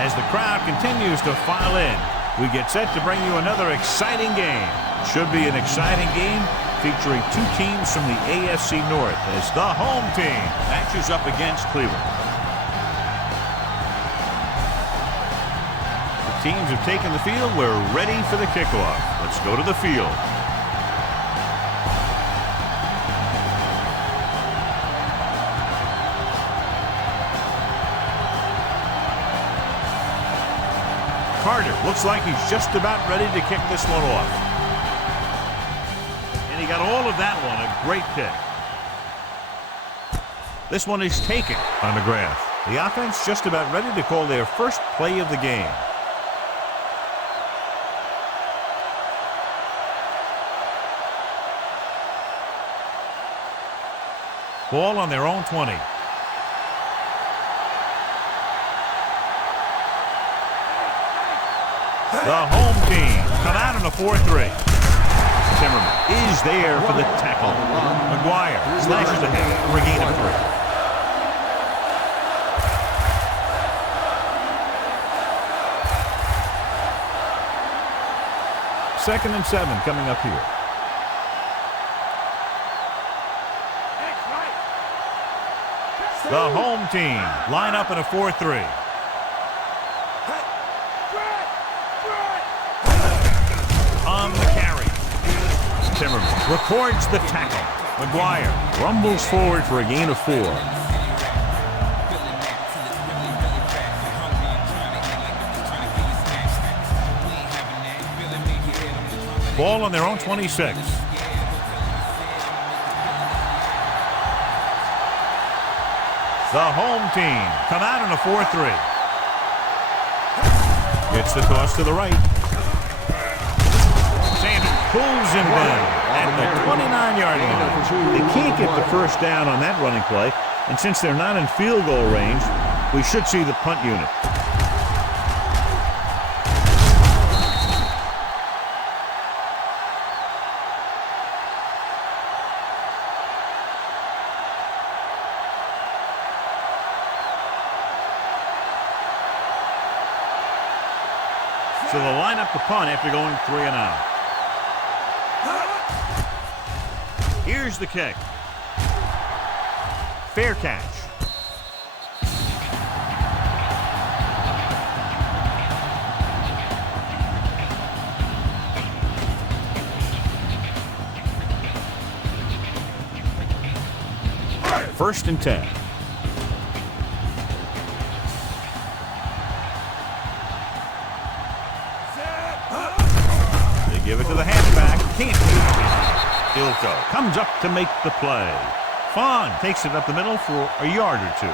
As the crowd continues to file in, we get set to bring you another exciting game. Should be an exciting game featuring two teams from the AFC North as the home team matches up against Cleveland. The teams have taken the field. We're ready for the kickoff. Let's go to the field. Carter looks like he's just about ready to kick this one off. And he got all of that one. A great kick. This one is taken on McGrath. The offense just about ready to call their first play of the game. Ball on their own 20. The home team come out in a 4-3. Zimmerman is there for the tackle. McGuire slashes ahead for a gain of 3. 2nd and 7 coming up here. The home team line up in a 4-3. On the carry. Zimmerman records the tackle. McGuire rumbles forward for a gain of 4. Ball on their own 26. The home team come out in a 4-3. Gets the toss to the right. Sanders pulls him down at the 29-yard line. They can't get the first down on that running play, and since they're not in field goal range, we should see the punt unit. So they'll line up the punt after going 3 and out. Here's the kick. Fair catch. First and 10. Give it to the halfback. Can't do it. Ilko comes up to make the play. Fawn takes it up the middle for a yard or 2.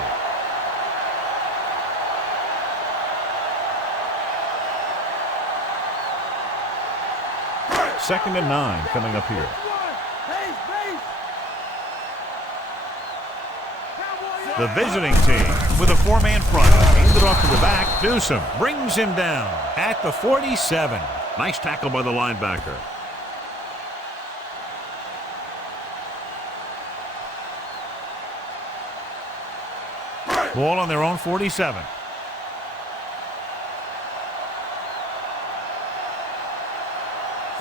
Second and 9 coming up here. The visiting team with a 4-man front. Hands it off to the back. Newsom brings him down at the 47. Nice tackle by the linebacker. Ball on their own 47.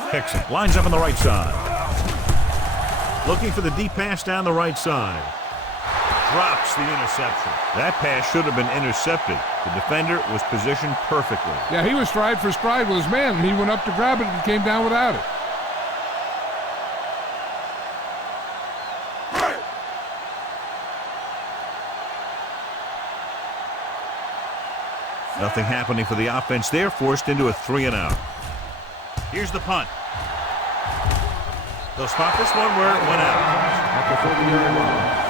Hickson lines up on the right side. Looking for the deep pass down the right side. Drops the interception. That pass should have been intercepted. The defender was positioned perfectly. Yeah, he was stride for stride with his man. He went up to grab it and came down without it. Nothing happening for the offense there, forced into a 3 and out. Here's the punt. They'll spot this one where it went out. At the 40-yard line.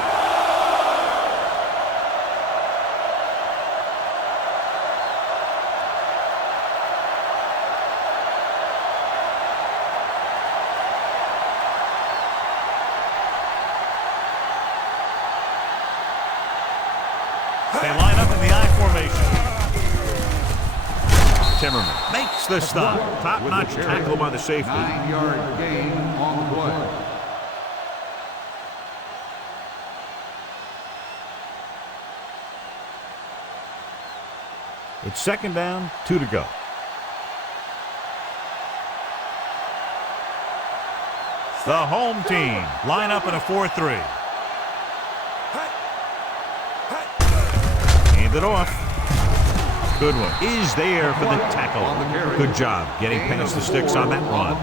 They line up in the I formation. Zimmerman makes the stop. Top-notch tackle by the safety. 9-yard gain on the play. It's second down, 2 to go. The home team line up in a 4-3. Hand it off. Good one. Is there for the tackle. Good job getting past the sticks on that run.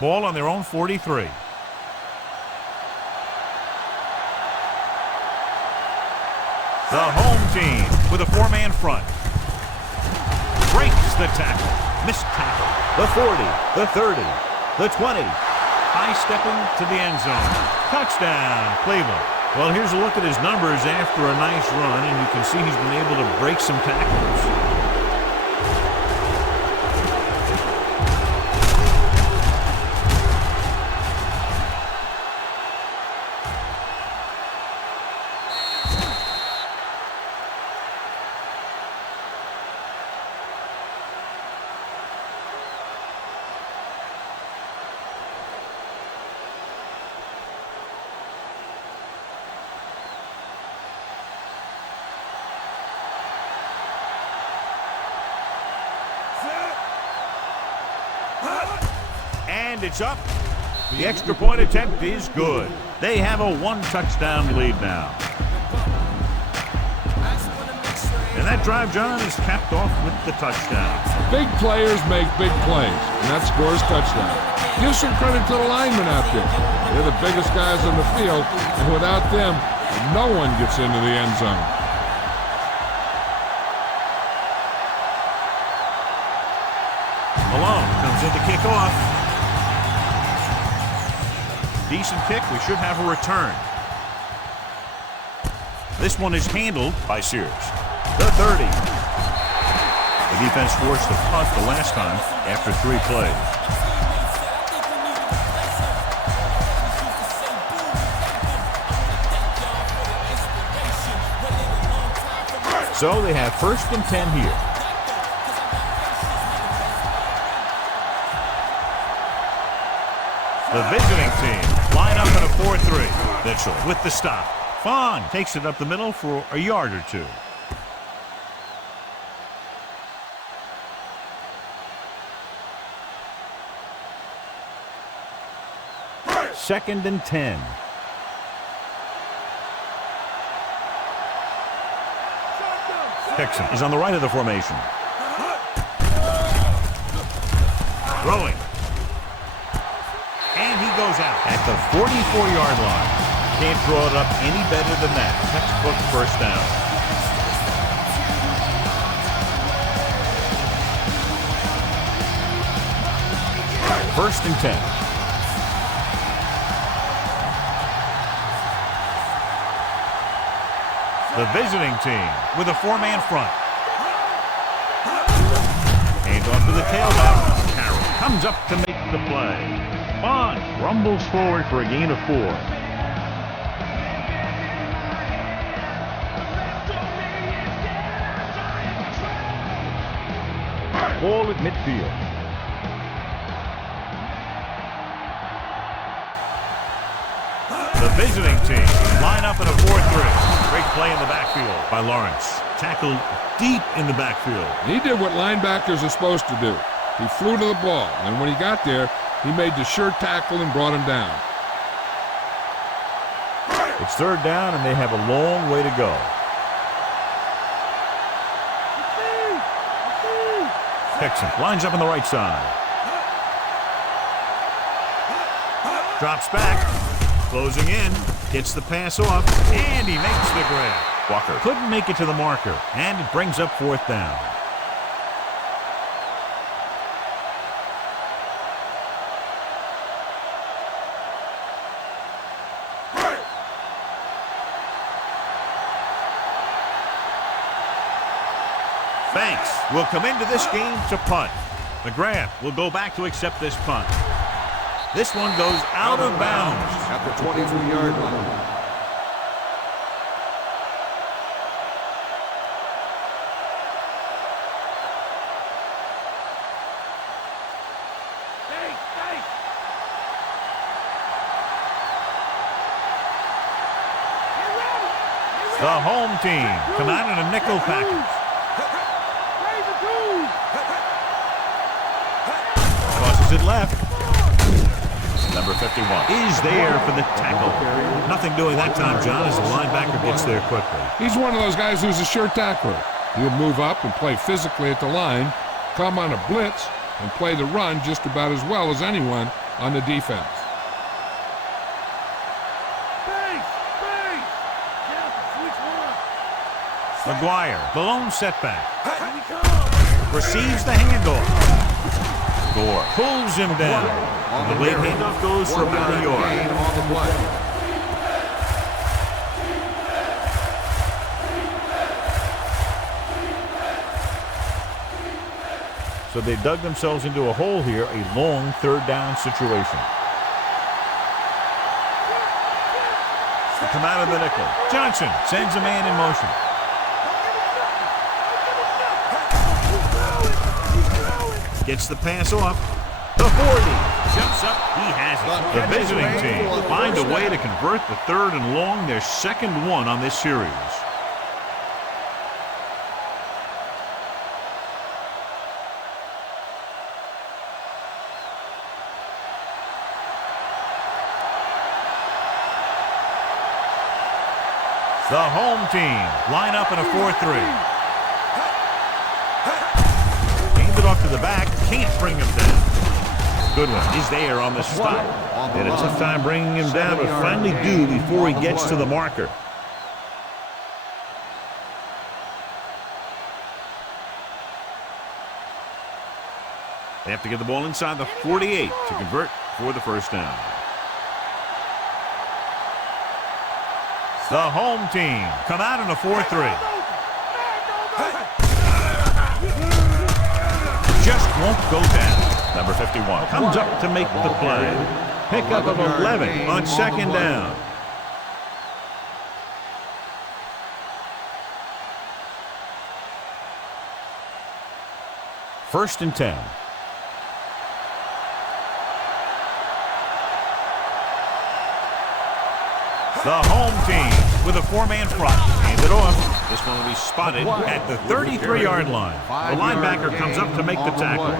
Ball on their own 43. The home team with a 4-man front. Breaks the tackle. Missed tackle. The 40, the 30, the 20. High stepping to the end zone. Touchdown, Cleveland. Well, here's a look at his numbers after a nice run, and you can see he's been able to break some tackles. And it's up. The extra point attempt is good. They have a 1-touchdown lead now. And that drive, John, is capped off with the touchdown. Big players make big plays, and that scores touchdown. Give some credit to the linemen out there. They're the biggest guys on the field, and without them, no one gets into the end zone. Malone comes in to kick off. Decent kick. We should have a return. This one is handled by Sears. The 30. The defense forced a punt the last time after 3 plays. So they have 1st and 10 here. The visiting team line up in a 4-3. Mitchell with the stop. Fawn takes it up the middle for a yard or 2. Second and 10. Hickson is on the right of the formation. Throwing. And he goes out at the 44-yard line. Can't draw it up any better than that. Textbook first down. First and 10. The visiting team with a 4-man front. Hands off to the tailback. Carroll comes up to make the play. Bond rumbles forward for a gain of 4. Ball at midfield. The visiting team line up in a 4-3. Great play in the backfield by Lawrence. Tackled deep in the backfield. He did what linebackers are supposed to do. He flew to the ball, and when he got there, he made the sure tackle and brought him down. It's 3rd down, and they have a long way to go. Hickson lines up on the right side. Drops back. Closing in. Gets the pass off. And he makes the grab. Walker couldn't make it to the marker. And it brings up 4th down. Banks will come into this game to punt. McGrath will go back to accept this punt. This one goes out of bounds at the 22-yard line. The home team come out in a nickel package. Tosses it left. Number 51 is there for the tackle. Nothing doing that time, John, as the linebacker gets there quickly. He's one of those guys who's a sure tackler. He'll move up and play physically at the line, come on a blitz, and play the run just about as well as anyone on the defense. McGuire, the lone setback. Receives the handoff. Gore pulls him down. And the late handoff goes for about a yard. So they dug themselves into a hole here, a long third down situation. To come out of the nickel. Johnson sends a man in motion. Gets the pass off. The 40. Jumps up. He has it. The visiting team find a way to convert the third and long, their second one on this series. The home team line up in a 4-3. Off to the back, can't bring him down. Goodwin is there on the stop. They had a tough time bringing him down, but finally do before he gets to the marker. They have to get the ball inside the 48 to convert for the first down. The home team come out in a 4-3. Just won't go down. Number 51 comes up to make the play. Pickup of 11 on second down. First and 10. The home team with a four-man front. Hand it off. This one will be spotted at the 33-yard line. The linebacker comes up to make the tackle.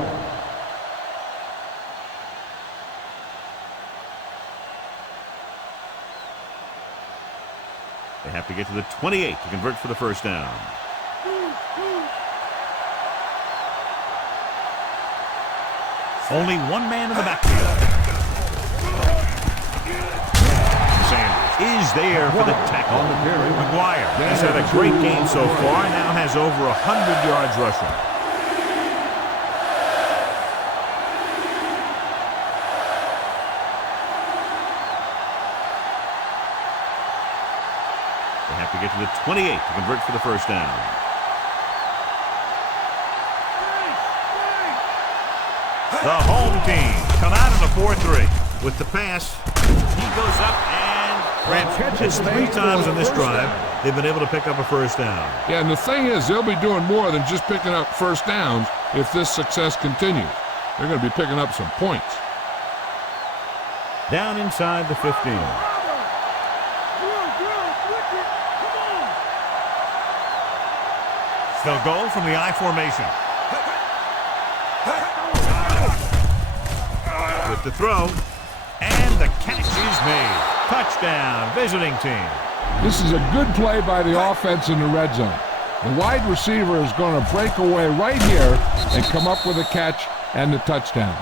They have to get to the 28 to convert for the first down. Only one man in the backfield. Is there for the tackle. McGuire has had a great game so far, now has over 100 yards rushing. They have to get to the 28 to convert for the first down. The home team come out in a 4-3 with the pass. He goes up and catches 3 times on this drive. They've been able to pick up a first down. Yeah, and the thing is, they'll be doing more than just picking up first downs if this success continues. They're going to be picking up some points. Down inside the 15. They'll go from the I formation. With the throw, and the catch is made. Touchdown, visiting team. This is a good play by the offense in the red zone. The wide receiver is going to break away right here and come up with a catch and the touchdown.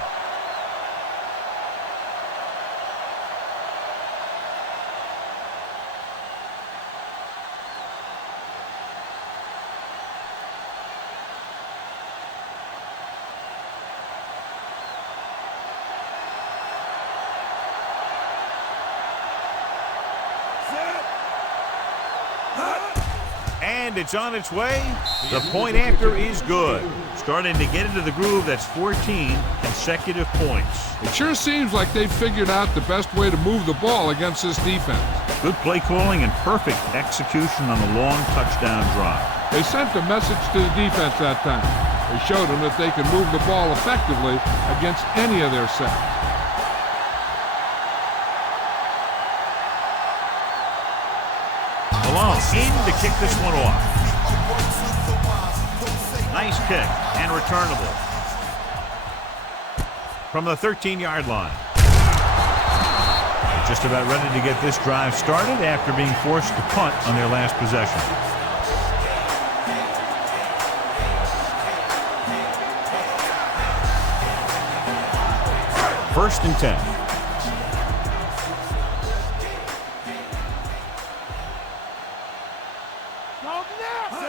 And it's on its way. The point after is good. Starting to get into the groove. That's 14 consecutive points. It sure seems like they've figured out the best way to move the ball against this defense. Good play calling and perfect execution on the long touchdown drive. They sent a message to the defense that time. They showed them that they can move the ball effectively against any of their sets. Malone in to kick this one off. Nice kick and returnable. From the 13-yard line. Just about ready to get this drive started after being forced to punt on their last possession. First and 10.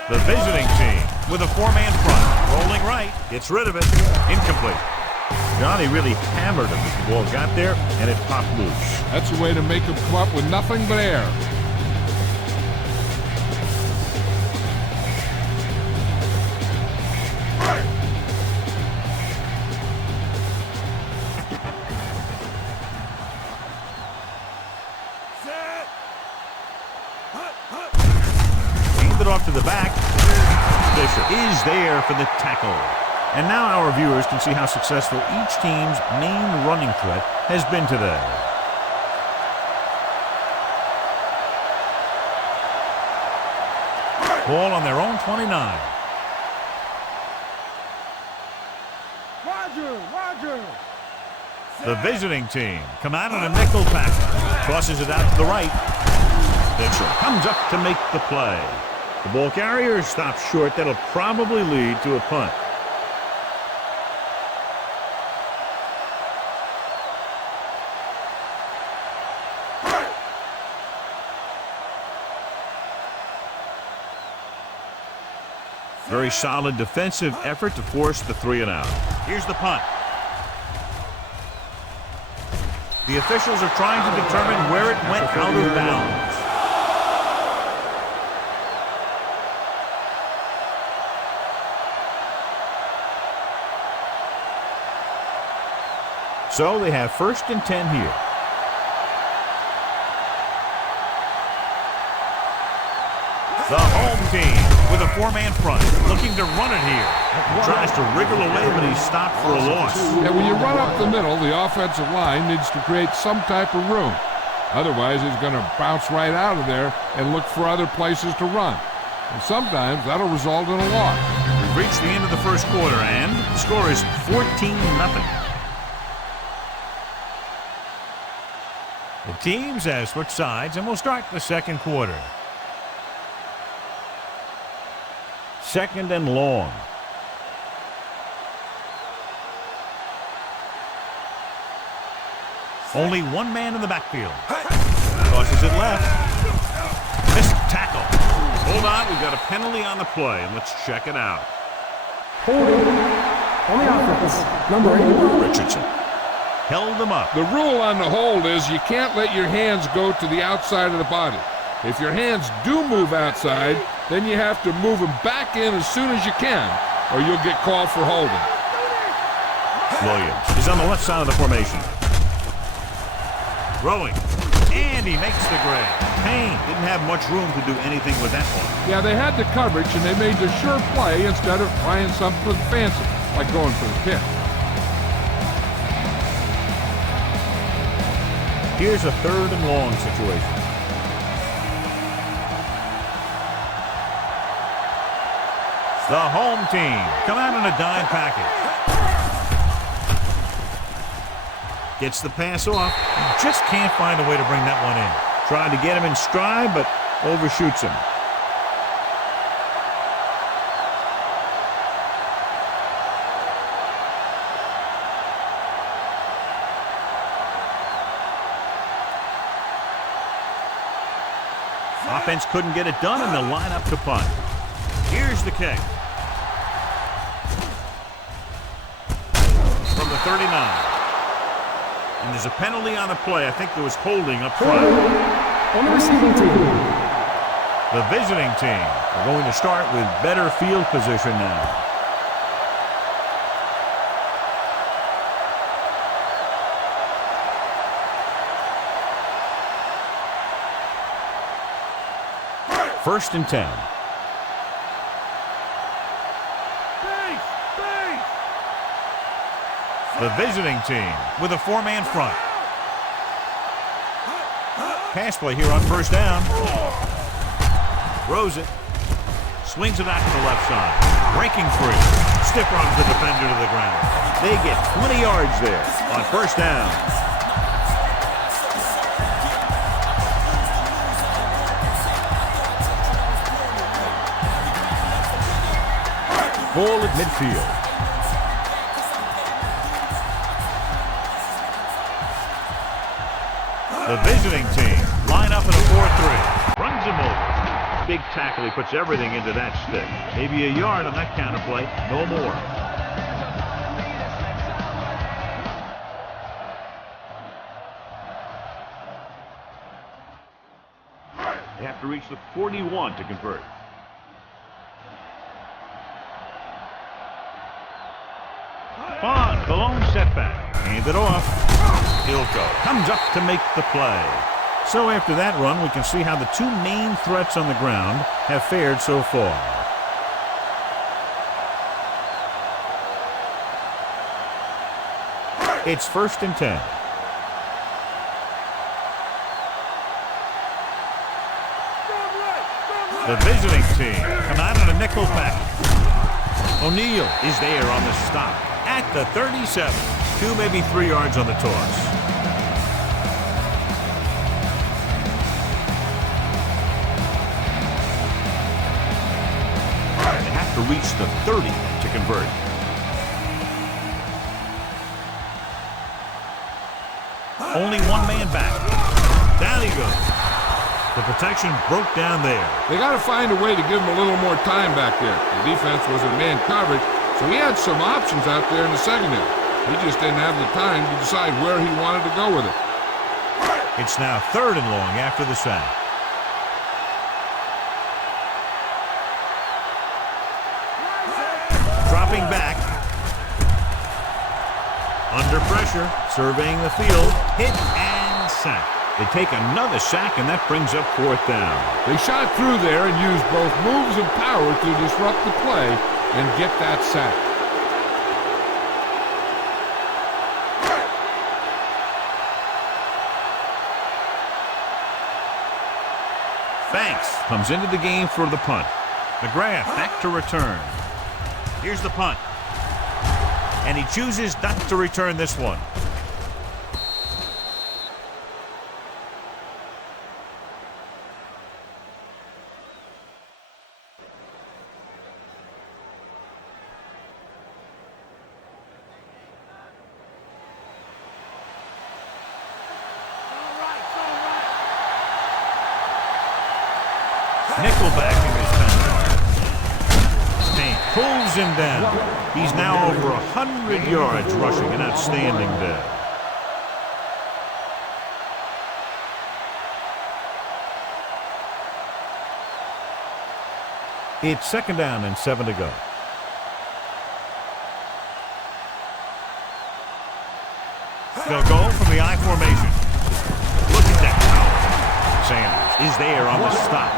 The visiting team with a four-man front. Rolling right. Gets rid of it. Incomplete. Johnny really hammered him as the ball got there, and it popped loose. That's a way to make him come up with nothing but air. It off to the back. Fisher is there for the tackle. And now our viewers can see how successful each team's main running threat has been today. Ball on their own 29. Roger. The visiting team come out on a nickel pack. Crosses it out to the right. Fisher comes up to make the play. The ball carrier stops short. That'll probably lead to a punt. Very solid defensive effort to force the 3-and-out. Here's the punt. The officials are trying to determine where it went out of bounds. So they have first and 10 here. The home team with a four-man front, looking to run it here. Tries to wriggle away, but he's stopped for a loss. Yeah, when you run up the middle, the offensive line needs to create some type of room. Otherwise, he's going to bounce right out of there and look for other places to run. And sometimes that'll result in a loss. We've reached the end of the first quarter, and the score is 14-0. The teams have switched sides, and we'll start the second quarter. Second and long. Only one man in the backfield. Tosses it left. Missed tackle. Hold on, we've got a penalty on the play, and let's check it out. Holding on the offense, number 8. Richardson held them up. The rule on the hold is you can't let your hands go to the outside of the body. If your hands do move outside, then you have to move them back in as soon as you can, or you'll get called for holding. Williams is on the left side of the formation. Throwing, and he makes the grab. Payne didn't have much room to do anything with that one. Yeah, they had the coverage, and they made the sure play instead of trying something fancy, like going for the pick. Here's a third and long situation. The home team come out in a dime package. Gets the pass off. Just can't find a way to bring that one in. Tried to get him in stride, but overshoots him. Offense couldn't get it done, and they'll line up to punt. Here's the kick. From the 39. And there's a penalty on the play. I think there was holding up front. On the receiving team. The visiting team are going to start with better field position now. First and 10. The visiting team with a four-man front. Pass play here on first down. Throws it. Swings it out to the left side. Breaking free. Stiff arms the defender to the ground. They get 20 yards there on first down. Ball at midfield. The visiting team line up in a 4-3. Runs him over. Big tackle. He puts everything into that stick. Maybe a yard on that counter play. No more. They have to reach the 41 to convert. Fun. Cologne setback. Hand it off. Ilko comes up to make the play. So after that run, we can see how the two main threats on the ground have fared so far. It's 1st and 10. The visiting team come out in a nickel pack. O'Neal is there on the stop at the 37. 2, maybe 3 yards on the toss. To reach the 30 to convert. Only one man back. Down he goes. The protection broke down there. They got to find a way to give him a little more time back there. The defense was in man coverage, so he had some options out there in the secondary. He just didn't have the time to decide where he wanted to go with it. It's now 3rd and long after the sack. Dropping back. Under pressure, surveying the field, hit and sack. They take another sack, and that brings up 4th down. They shot through there and used both moves and power to disrupt the play and get that sack. Banks comes into the game for the punt. McGrath back to return. Here's the punt. And he chooses not to return this one. Nickelback in his pass. Payne pulls him down. He's now over 100 yards rushing, an outstanding day. It's 2nd down and 7 to go. They'll go from the I formation. Look at that power. Sanders is there on the stop.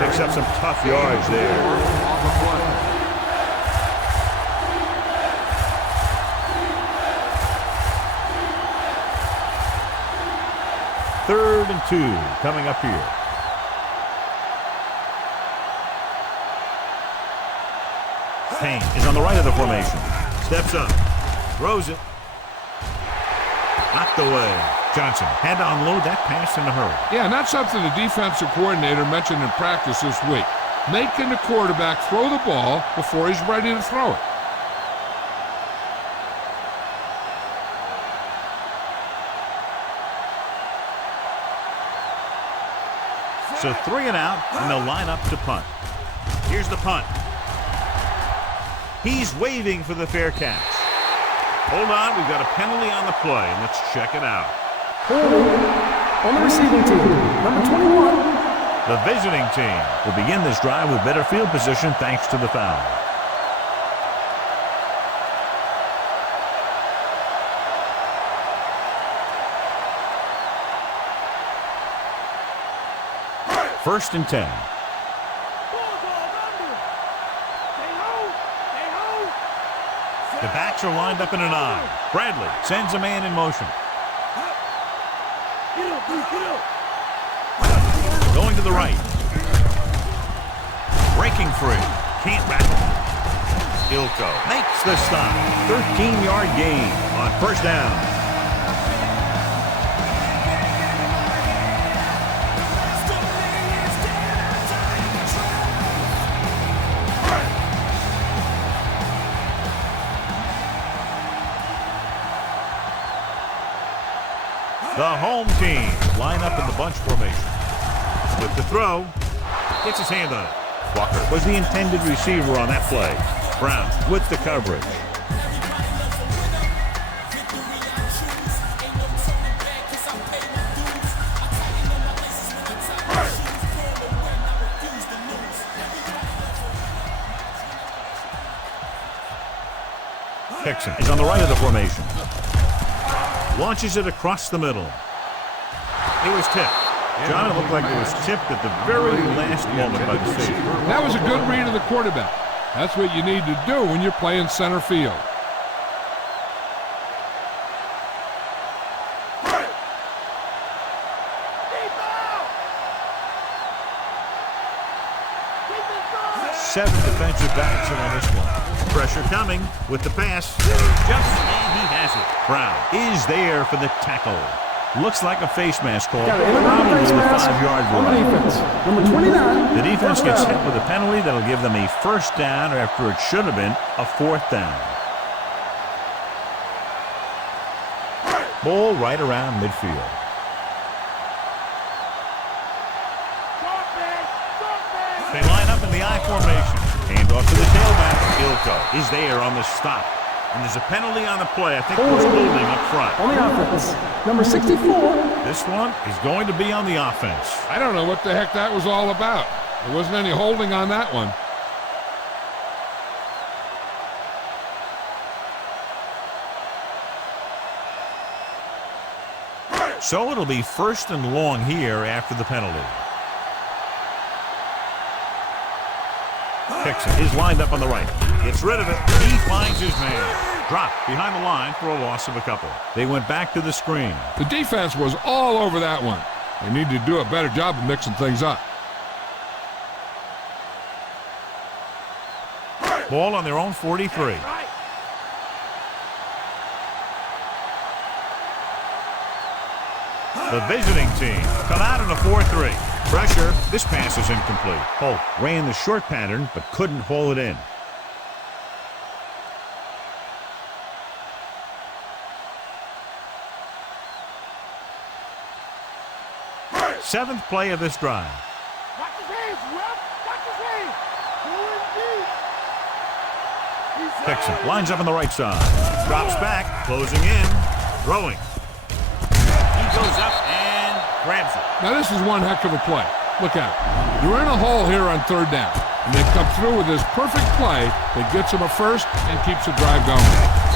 Picks up some tough yards there. 3rd and 2 coming up here. Payne is on the right of the formation. Steps up. Throws it. Knocked away. Johnson had to unload that pass in a hurry. Yeah, and that's something the defensive coordinator mentioned in practice this week. Making the quarterback throw the ball before he's ready to throw it. So 3 and out, and they'll line up to punt. Here's the punt. He's waving for the fair catch. Hold on, we've got a penalty on the play. Let's check it out. On the receiving team, number 21. The visiting team will begin this drive with better field position thanks to the foul. First and 10. The backs are lined up in an I. Bradley sends a man in motion. Going to the right. breaking free. Can't back him. Ilko makes the stop. 13-yard gain on first down. The home team line up in the bunch formation. With the throw, gets his hand on it. Walker was the intended receiver on that play. Brown with the coverage. Hickson is on the right of the formation. Launches it across the middle. It was tipped. John, it looked like it was tipped at the very last moment by the safety. That was a good read of the quarterback. That's what you need to do when you're playing center field. Seven defensive backs in on this one. Pressure coming with the pass. And he has it. Brown is there for the tackle. Looks like a face mask call. Probably the 5-yard run. Number 29. The defense gets hit with a penalty that'll give them a first down after it should have been a fourth down. Ball right around midfield. They line up in the I formation. Hand off to the tailback. Ilko is there on the stop. And there's a penalty on the play. I think it was holding up front. On the offense. Number 64. This one is going to be on the offense. I don't know what the heck that was all about. There wasn't any holding on that one. So it'll be first and long here after the penalty. Hickson is lined up on the right. Gets rid of it. He finds his man. Dropped behind the line for a loss of a couple. They went back to the screen. The defense was all over that one. They need to do a better job of mixing things up. Ball on their own 43. The visiting team come out in a 4-3. Pressure. This pass is incomplete. Holt ran the short pattern but couldn't haul it in. Seventh play of this drive. Watch his hands, Ruff. Watch his hands. Hickson lines up on the right side. Drops back. Closing in. Throwing. He goes up and grabs it. Now this is one heck of a play. Look out. You're in a hole here on third down. And they come through with this perfect play that gets them a first and keeps the drive going.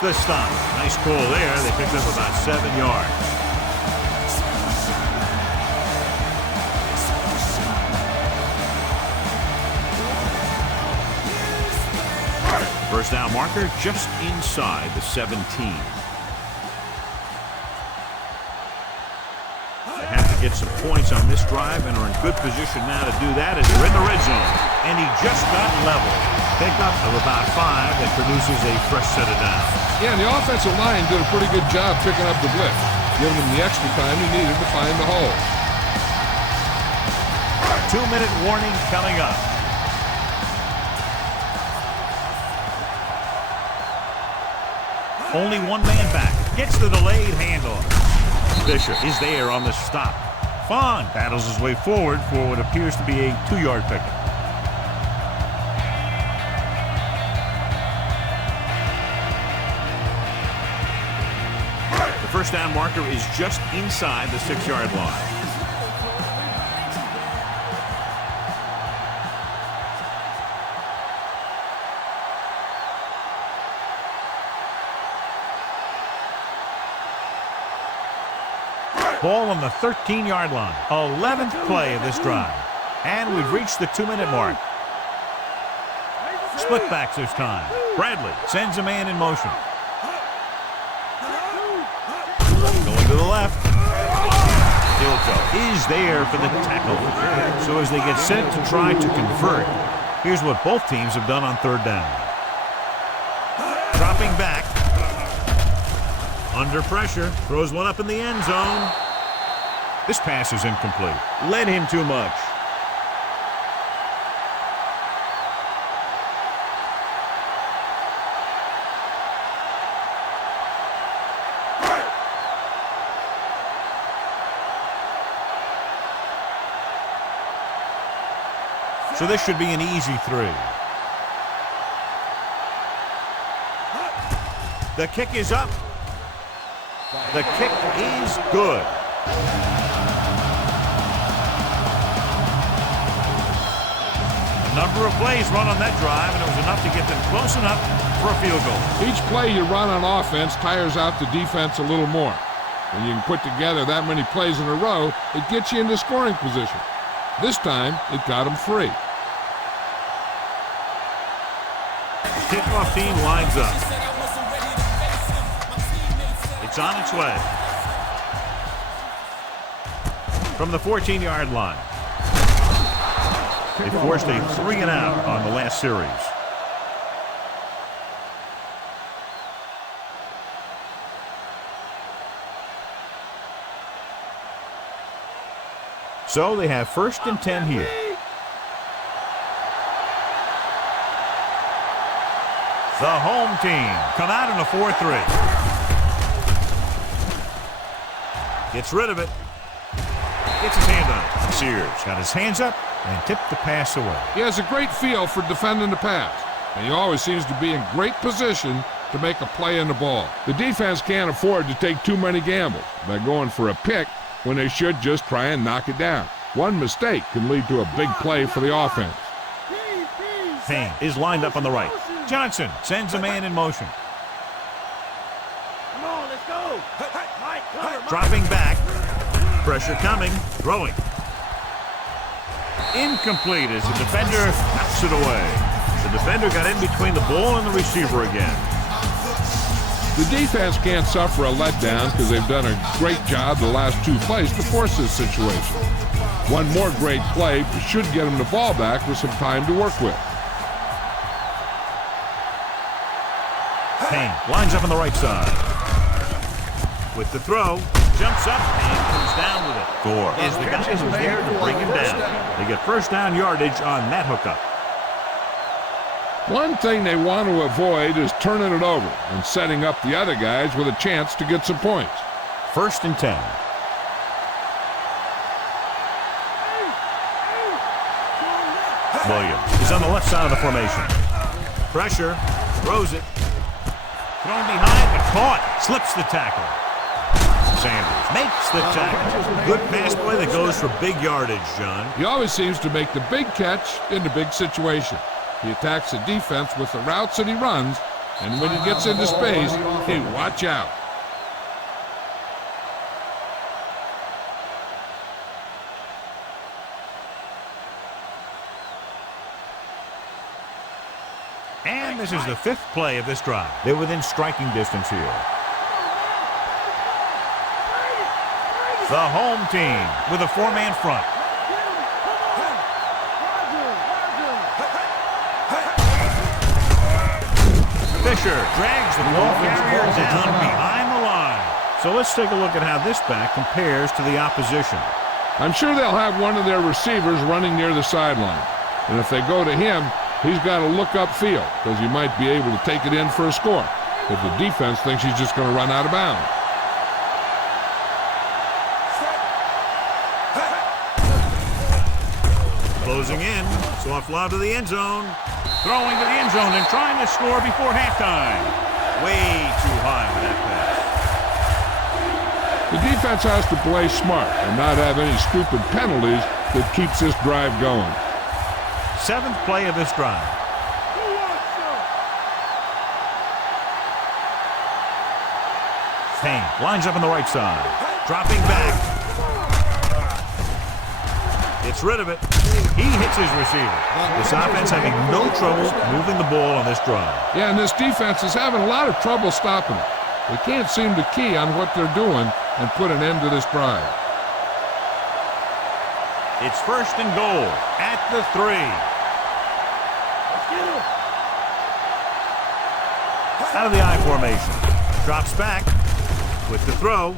The stop. Nice call there. They picked up about 7 yards. First down marker just inside the 17. They have to get some points on this drive and are in good position now to do that as they're in the red zone. And he just got level. Pickup of about 5 that produces a fresh set of downs. Yeah, and the offensive line did a pretty good job picking up the blitz, giving him the extra time he needed to find the hole. 2-minute warning coming up. Only one man back. Gets the delayed handoff. Bishop is there on the stop. Fon battles his way forward for what appears to be a 2-yard pickup. The first down marker is just inside the 6-yard line. Ball on the 13-yard line. 11th play of this drive. And we've reached the 2-minute mark. Split backs this time. Bradley sends a man in motion. Going to the left. Hilto is there for the tackle. So as they get set to try to convert, here's what both teams have done on third down. Dropping back. Under pressure. Throws one up in the end zone. This pass is incomplete. Led him too much. So this should be an easy 3. The kick is up. The kick is good. A number of plays run on that drive, and it was enough to get them close enough for a field goal. Each play you run on offense tires out the defense a little more. When you can put together that many plays in a row, it gets you into scoring position. This time, it got them free. Kickoff team lines up. It's on its way. From the 14-yard line. They forced a 3-and-out on the last series. So they have 1st and 10 here. The home team come out in a 4-3. Gets rid of it. Gets his hand on it. Sears got his hands up and tipped the pass away. He has a great feel for defending the pass, and he always seems to be in great position to make a play in the ball. The defense can't afford to take too many gambles by going for a pick when they should just try and knock it down. One mistake can lead to a big play for the offense. Payne is lined up on the right. Johnson sends a man in motion. Come on, let's go. Mike, cover, Mike. Dropping back. Pressure coming. Throwing. Incomplete as the defender knocks it away. The defender got in between the ball and the receiver again. The defense can't suffer a letdown because they've done a great job the last 2 plays to force this situation. One more great play should get them the ball back with some time to work with. Payne lines up on the right side. With the throw, jumps up and comes down with it. Gore is the guy who's there to bring him down. They get first down yardage on that hookup. One thing they want to avoid is turning it over and setting up the other guys with a chance to get some points. 1st and 10. Williams is on the left side of the formation. Pressure, throws it. Thrown behind, but caught. Slips the tackle. Sanders makes the tackle. Good pass play that goes for big yardage, John. He always seems to make the big catch in the big situation. He attacks the defense with the routes that he runs, and when he gets into space, hey, watch out. And this is the 5th play of this drive. They're within striking distance here. The home team with a 4-man front. Fisher drags the ball carrier down behind the line. So let's take a look at how this back compares to the opposition. I'm sure they'll have one of their receivers running near the sideline. And if they go to him, he's got to look upfield because he might be able to take it in for a score. But the defense thinks he's just going to run out of bounds. Closing in. Soft lob to the end zone. Throwing to the end zone and trying to score before halftime. Way too high with that pass. The defense has to play smart and not have any stupid penalties that keeps this drive going. 7th play of this drive. Payne lines up on the right side. Dropping back. Gets rid of it. He hits his receiver. This offense having no trouble moving the ball on this drive. Yeah, and this defense is having a lot of trouble stopping it. They can't seem to key on what they're doing and put an end to this drive. It's first and goal at the 3. Out of the I formation. Drops back with the throw.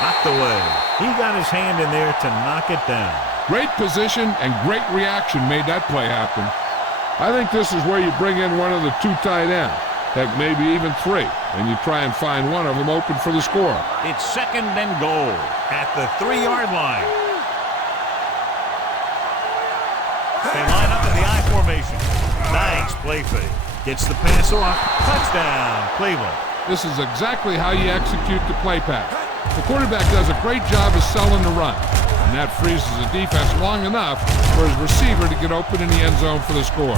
Knocked away. He got his hand in there to knock it down. Great position and great reaction made that play happen. I think this is where you bring in one of the 2 tight ends. Heck, maybe even 3. And you try and find one of them open for the score. It's second and goal at the 3-yard line. They line up in the I formation. Nice play fake. Gets the pass off. Touchdown, Cleveland. This is exactly how you execute the play pass. The quarterback does a great job of selling the run, and that freezes the defense long enough for his receiver to get open in the end zone for the score.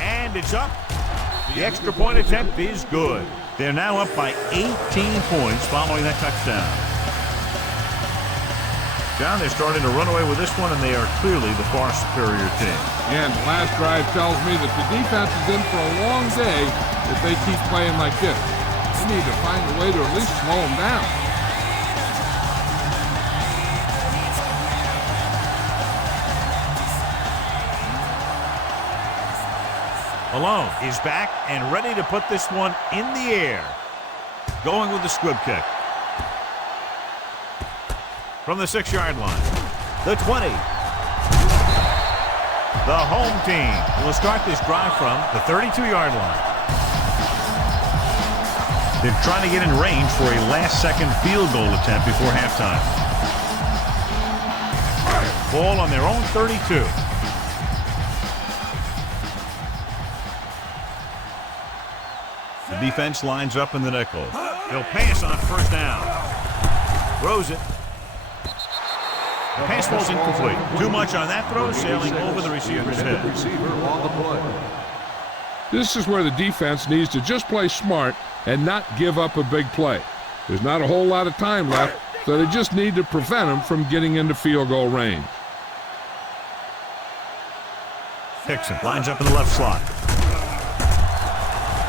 And it's up. The extra point attempt is good. They're now up by 18 points following that touchdown. John, they're starting to run away with this one, and they are clearly the far superior team. And the last drive tells me that the defense is in for a long day if they keep playing like this. They need to find a way to at least slow them down. Malone is back and ready to put this one in the air. Going with the squib kick. From the 6-yard line. The 20. The home team will start this drive from the 32-yard line. They're trying to get in range for a last-second field goal attempt before halftime. Ball on their own 32. The defense lines up in the nickel. They'll pass on first down. Throws it. The pass falls incomplete. Too much on that throw, sailing over the receiver's head. This is where the defense needs to just play smart and not give up a big play. There's not a whole lot of time left, so they just need to prevent them from getting into field goal range. Hickson lines up in the left slot.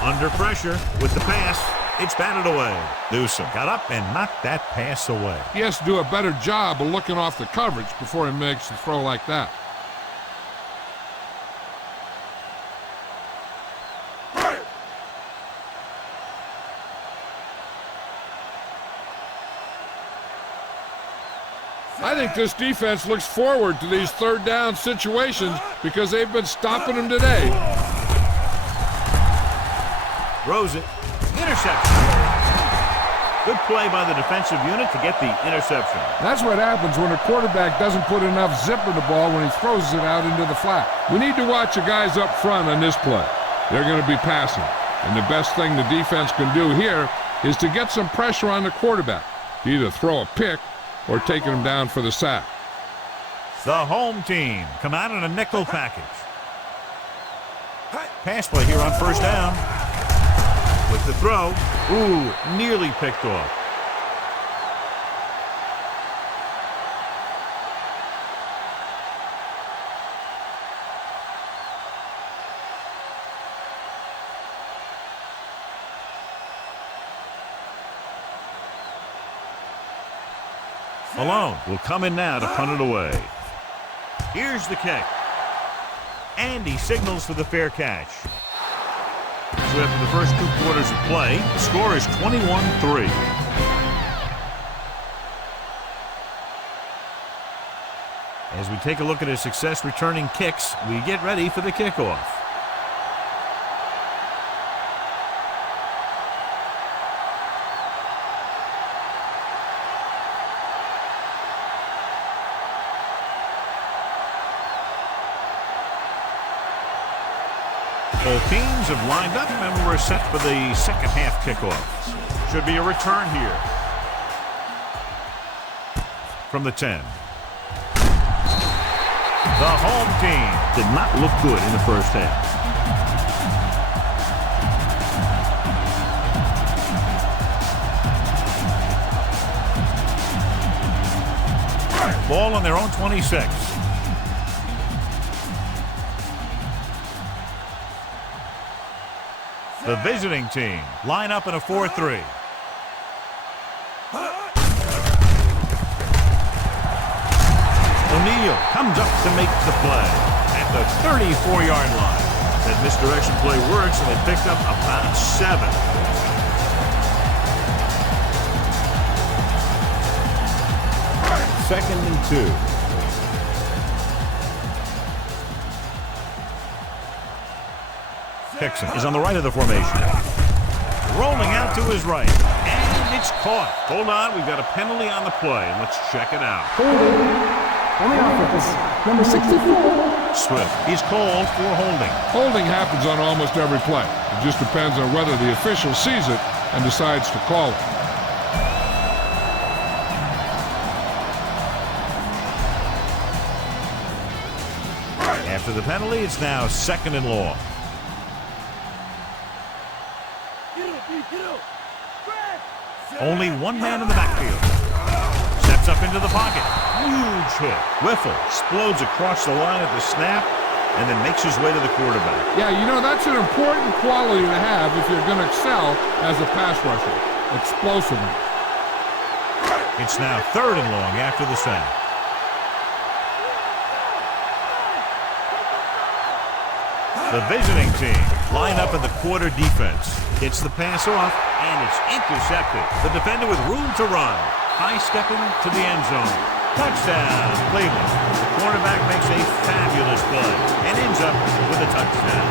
Under pressure with the pass. It's batted away. Newsom got up and knocked that pass away. He has to do a better job of looking off the coverage before he makes a throw like that. I think this defense looks forward to these third down situations because they've been stopping them today. Throws it. Interception. Good play by the defensive unit to get the interception. That's what happens when a quarterback doesn't put enough zip in the ball when he throws it out into the flat. We need to watch the guys up front on this play. They're going to be passing. And the best thing the defense can do here is to get some pressure on the quarterback. Either throw a pick or taking him down for the sack. The home team come out in a nickel package. Pass play here on first down. With the throw. Ooh, nearly picked off. Malone will come in now to punt it away. Here's the kick. And he signals for the fair catch. So after the first 2 quarters of play, the score is 21-3. As we take a look at his success returning kicks, we get ready for the kickoff. Both teams have lined up, and we're set for the second half kickoff. Should be a return here. From the 10. The home team did not look good in the first half. Ball on their own 26. The visiting team line up in a 4-3. O'Neal comes up to make the play at the 34-yard line. That misdirection play works, and they picked up about 7. Second and 2. Hickson is on the right of the formation. Rolling out to his right. And it's caught. Hold on, we've got a penalty on the play. Let's check it out. Holding on the offense, number 64. Swift. He's called for holding. Holding happens on almost every play. It just depends on whether the official sees it and decides to call it. After the penalty, it's now second and long. Only one man in the backfield. Steps up into the pocket. Huge hit. Whiffle explodes across the line at the snap and then makes his way to the quarterback. Yeah, you know, that's an important quality to have if you're going to excel as a pass rusher. Explosiveness. It's now third and long after the sack. The visiting team line up in the quarter defense. Gets the pass off, and it's intercepted. The defender with room to run. High stepping to the end zone. Touchdown, Cleveland. The quarterback makes a fabulous play and ends up with a touchdown.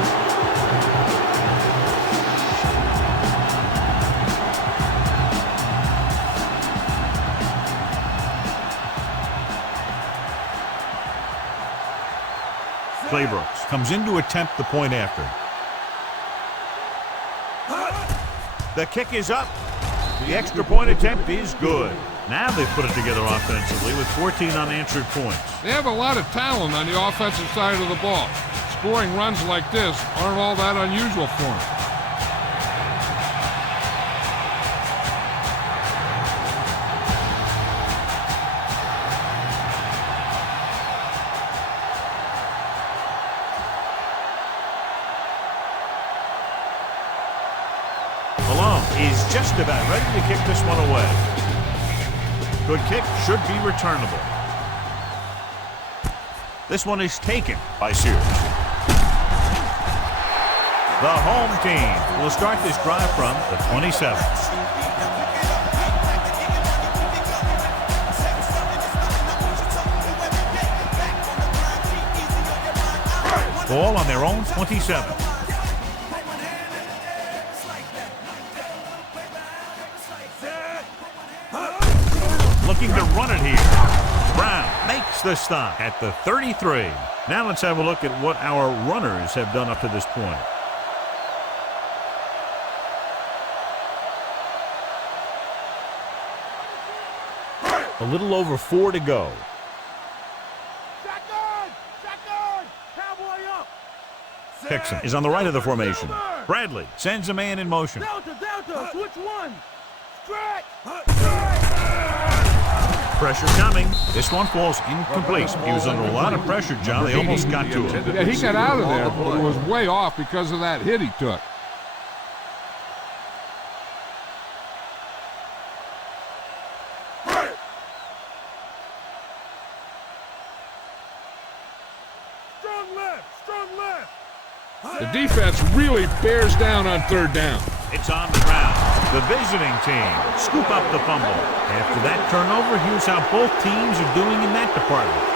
Claybrooks comes in to attempt the point after. The kick is up. The extra point attempt is good. Now they've put it together offensively with 14 unanswered points. They have a lot of talent on the offensive side of the ball. Scoring runs like this aren't all that unusual for them. Is just about ready to kick this one away. Good kick, should be returnable. This one is taken by Sears. The home team will start this drive from the 27. Ball on their own 27. Looking to run it here. Brown makes the stop at the 33. Now let's have a look at what our runners have done up to this point. A little over 4 to go. Hickson is on the right of the formation. Bradley sends a man in motion. Delta, switch one. Stretch. Pressure coming. This one falls incomplete. He was under a lot of pressure, John. They almost got to him. Yeah, he got out of there, but it was way off because of that hit he took. Strong left. The defense really bears down on third down. It's on the ground. The visiting team scoop up the fumble. After that turnover, here's how both teams are doing in that department.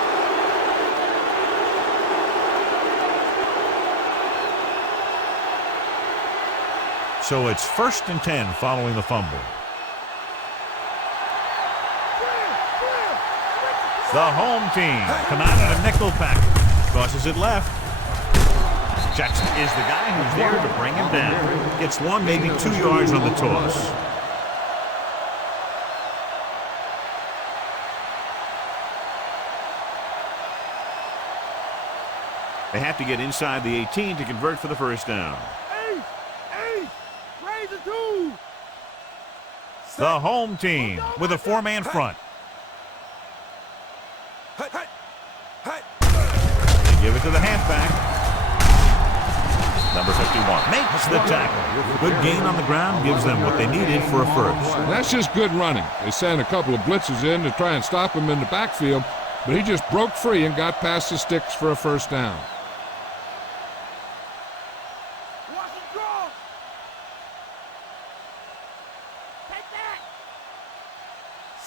So it's 1st and 10 following the fumble. The home team come out in a nickel package. Crosses it left. Jackson is the guy who's there to bring him down. Gets 1, maybe 2 yards on the toss. They have to get inside the 18 to convert for the first down. Raise the 2. The home team with a 4-man front. They give it to the halfback. Number 51 makes the tackle. Good gain on the ground gives them what they needed for a first. That's just good running. They sent a couple of blitzes in to try and stop him in the backfield, but he just broke free and got past the sticks for a first down. Watch him draw. Take that.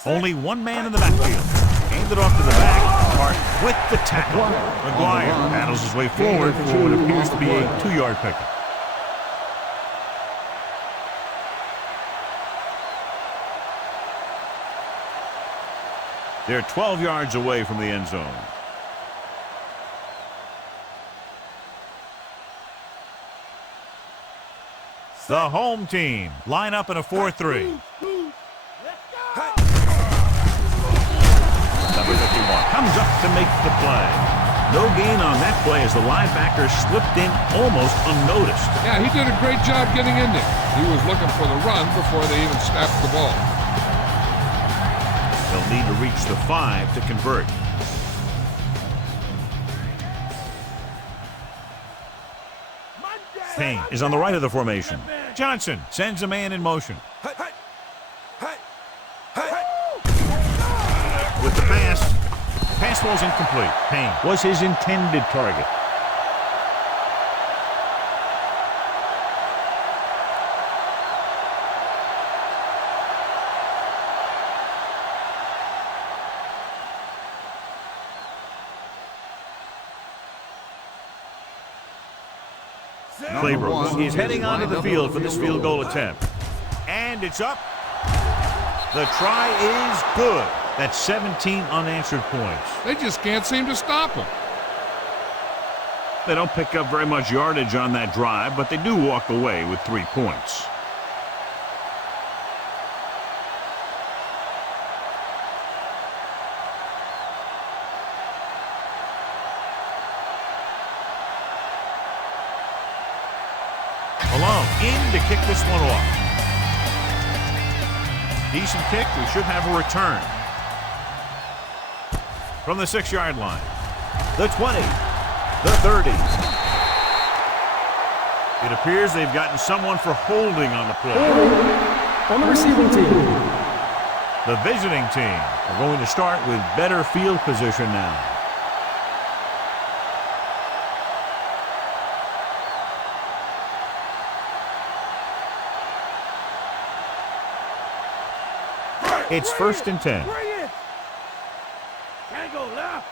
Only one man in the backfield. Hand it off to the back. Hart with the tackle. McGuire battles his way forward for what appears to be a 2-yard pickup. They're 12 yards away from the end zone. The home team line up in a 4-3. Number 51 comes up to make the play. No gain on that play as the linebacker slipped in almost unnoticed. Yeah, he did a great job getting in there. He was looking for the run before they even snapped the ball. They'll need to reach the 5 to convert. Payne is on the right of the formation. Johnson sends a man in motion. With the pass ball's incomplete. Payne was his intended target. Claybrook is heading onto the field for this field goal attempt. And it's up. The try is good. That's 17 unanswered points. They just can't seem to stop him. They don't pick up very much yardage on that drive, but they do walk away with 3 points. Malone in to kick this one off. Decent kick. We should have a return. From the 6-yard line. The 20. The 30. It appears they've gotten someone for holding on the play. On the receiving team. The visiting team are going to start with better field position now. It's 1st and 10. Can't go left.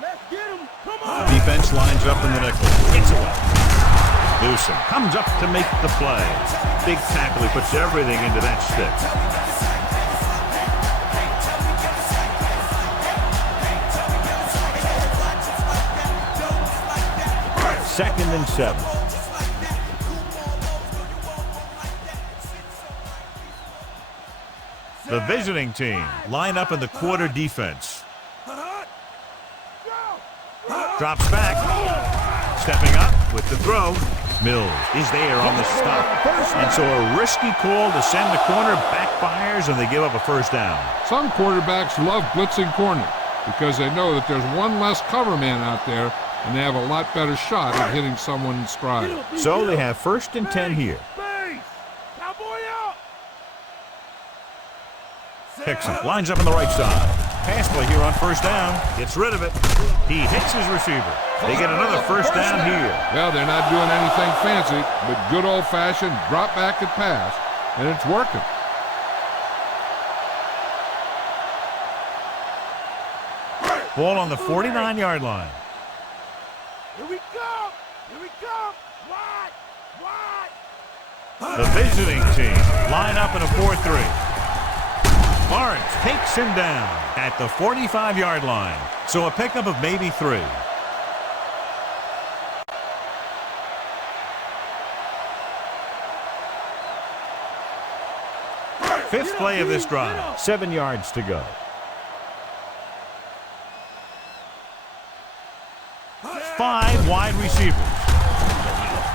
Let's get him. Come on. Defense lines up in the nickel. It's away. Newsom comes up to make the play. Big tackle. He puts everything into that stick. Second and 7. The visiting team line up in the quarter defense. Drops back. Stepping up with the throw. Mills is there on the stop. And so a risky call to send the corner backfires and they give up a first down. Some quarterbacks love blitzing corner because they know that there's one less cover man out there and they have a lot better shot at hitting someone in stride. So they have 1st and 10 here. Hickson lines up on the right side. Pass play here on first down. Gets rid of it. He hits his receiver. They get another first down here. Well, they're not doing anything fancy, but good old-fashioned drop back and pass, and it's working. Ball on the 49-yard line. Here we go. Here we go. Wide. The visiting team line up in a 4-3. Barnes takes him down at the 45-yard line. So a pickup of maybe 3. Fifth play of this drive. 7 yards to go. Five wide receivers.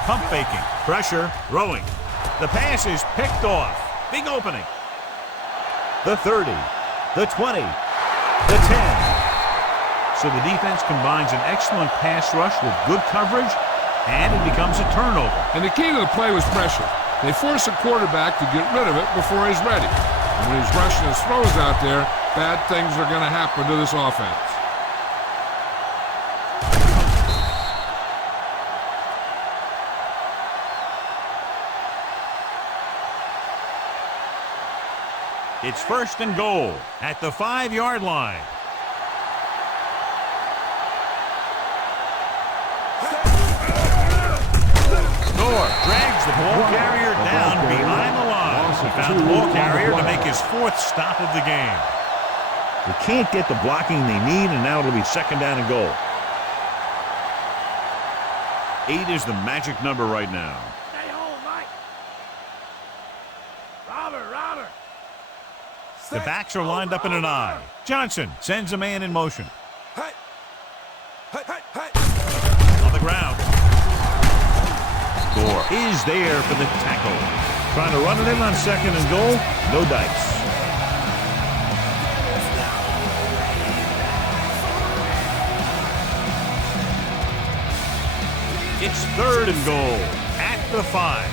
Pump faking. Pressure. Throwing. The pass is picked off. Big opening. The 30. The 20. The 10. So the defense combines an excellent pass rush with good coverage, and it becomes a turnover. And the key to the play was pressure. They force a quarterback to get rid of it before he's ready. And when he's rushing his throws out there, bad things are going to happen to this offense. It's first and goal at the 5-yard line. Drags the ball carrier down behind the line. He found the ball carrier to make his 4th stop of the game. They can't get the blocking they need, and now it'll be second down and goal. 8 is the magic number right now. Stay home, Mike. Robert. The backs are lined up in an I. Johnson sends a man in motion. On the ground. Gore is there for the tackle. Trying to run it in on second and goal. No dice. It's third and goal at the 5.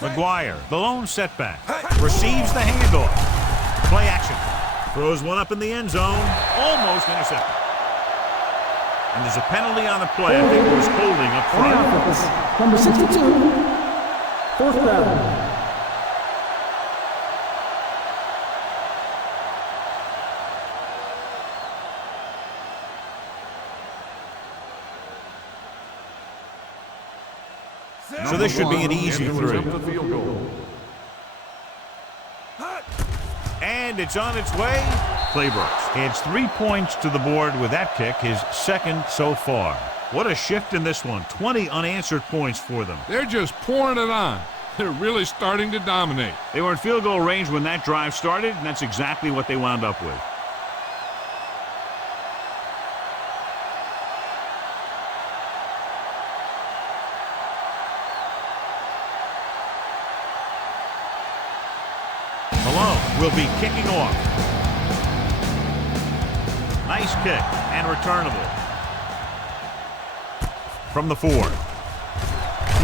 McGuire, the lone setback, receives the handoff. Play action. Throws one up in the end zone. Almost intercepted. And there's a penalty on the play. I think it was holding up On the front. offense, number 62, 4th down. So this should be an easy 3. And it's on its way. Claybrook adds 3 points to the board with that kick, his 2nd so far. What a shift in this one. 20 unanswered points for them. They're just pouring it on. They're really starting to dominate. They were in field goal range when that drive started, and that's exactly what they wound up with. Malone will be kicking off. Nice kick and returnable. From the 4.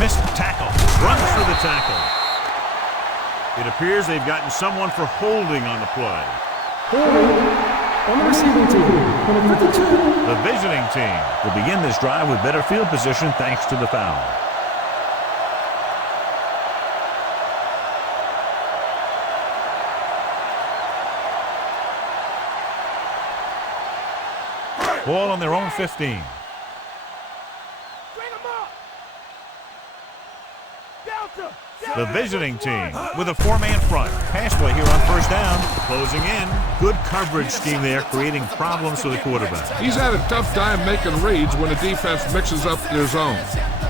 Missed tackle. Runs through the tackle. It appears they've gotten someone for holding on the play. Holding on the receiving team, number 52. The visiting team Will begin this drive with better field position thanks to the foul. ball on their own 15. The visiting team with a 4-man front. Pass play here on first down. Closing in. Good coverage scheme there, creating problems for the quarterback. He's had a tough time making reads when the defense mixes up their zone.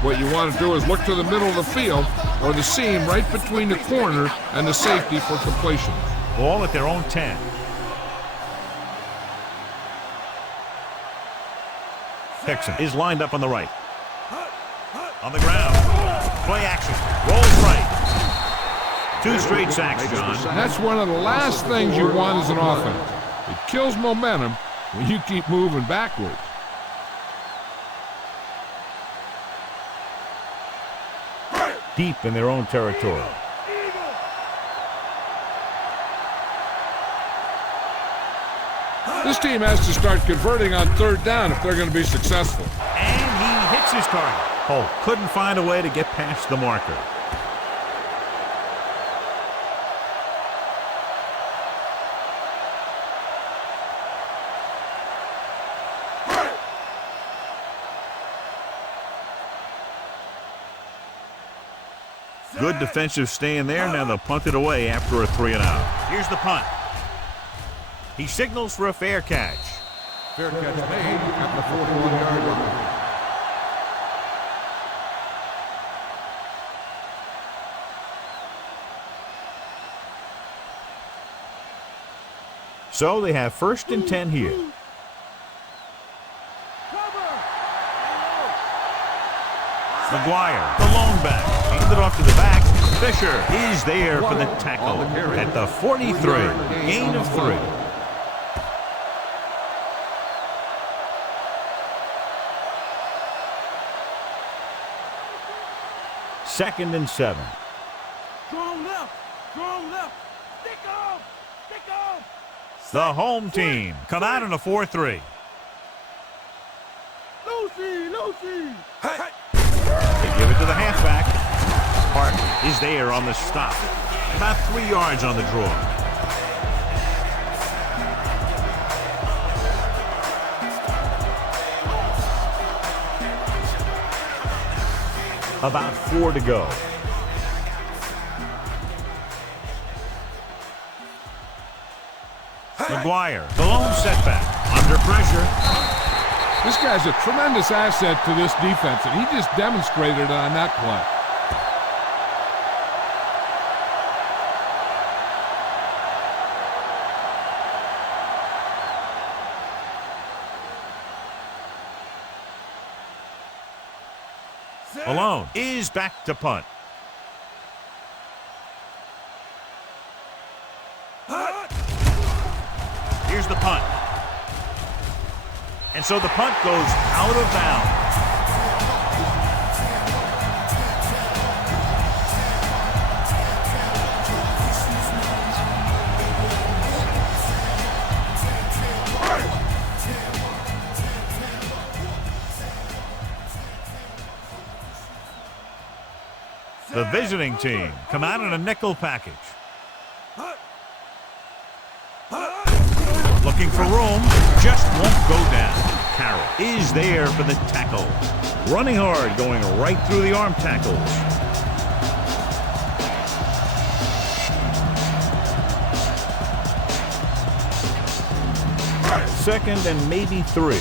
What you want to do is look to the middle of the field or the seam right between the corner and the safety for completion. Ball at their own 10. Hickson is lined up on the right. On the ground. Play action. Rolls right. 2 straight sacks, John. That's one of the last things you want as an offense. It kills momentum when you keep moving backwards. Deep in their own territory. This team has to start converting on third down if they're going to be successful. And he hits his target. Holt couldn't find a way to get past the marker. Good defensive stand there. Now they'll punt it away after a 3-and-out. Here's the punt. He signals for a fair catch. Fair catch made at the 41-yard line. So they have 1st and 10 here. McGuire, the lone back, handed off to the back. Fisher is there for the tackle at the 43. Gain of 3. Second and 7. Strong left. Strong left. Stick on. Stick on. The home team come out in a 4-3. Lucy. Lucy. Hey. They give it to the halfback. Hart is there on the stop. About 3 yards on the draw. About 4 to go. McGuire, the lone setback. Under pressure. This guy's a tremendous asset to this defense, and he just demonstrated it on that play. Malone is back to punt. Here's the punt. And so the punt goes out of bounds. The visiting team come out in a nickel package. Looking for room, just won't go down. Carroll is there for the tackle. Running hard, going right through the arm tackles. Second and maybe 3.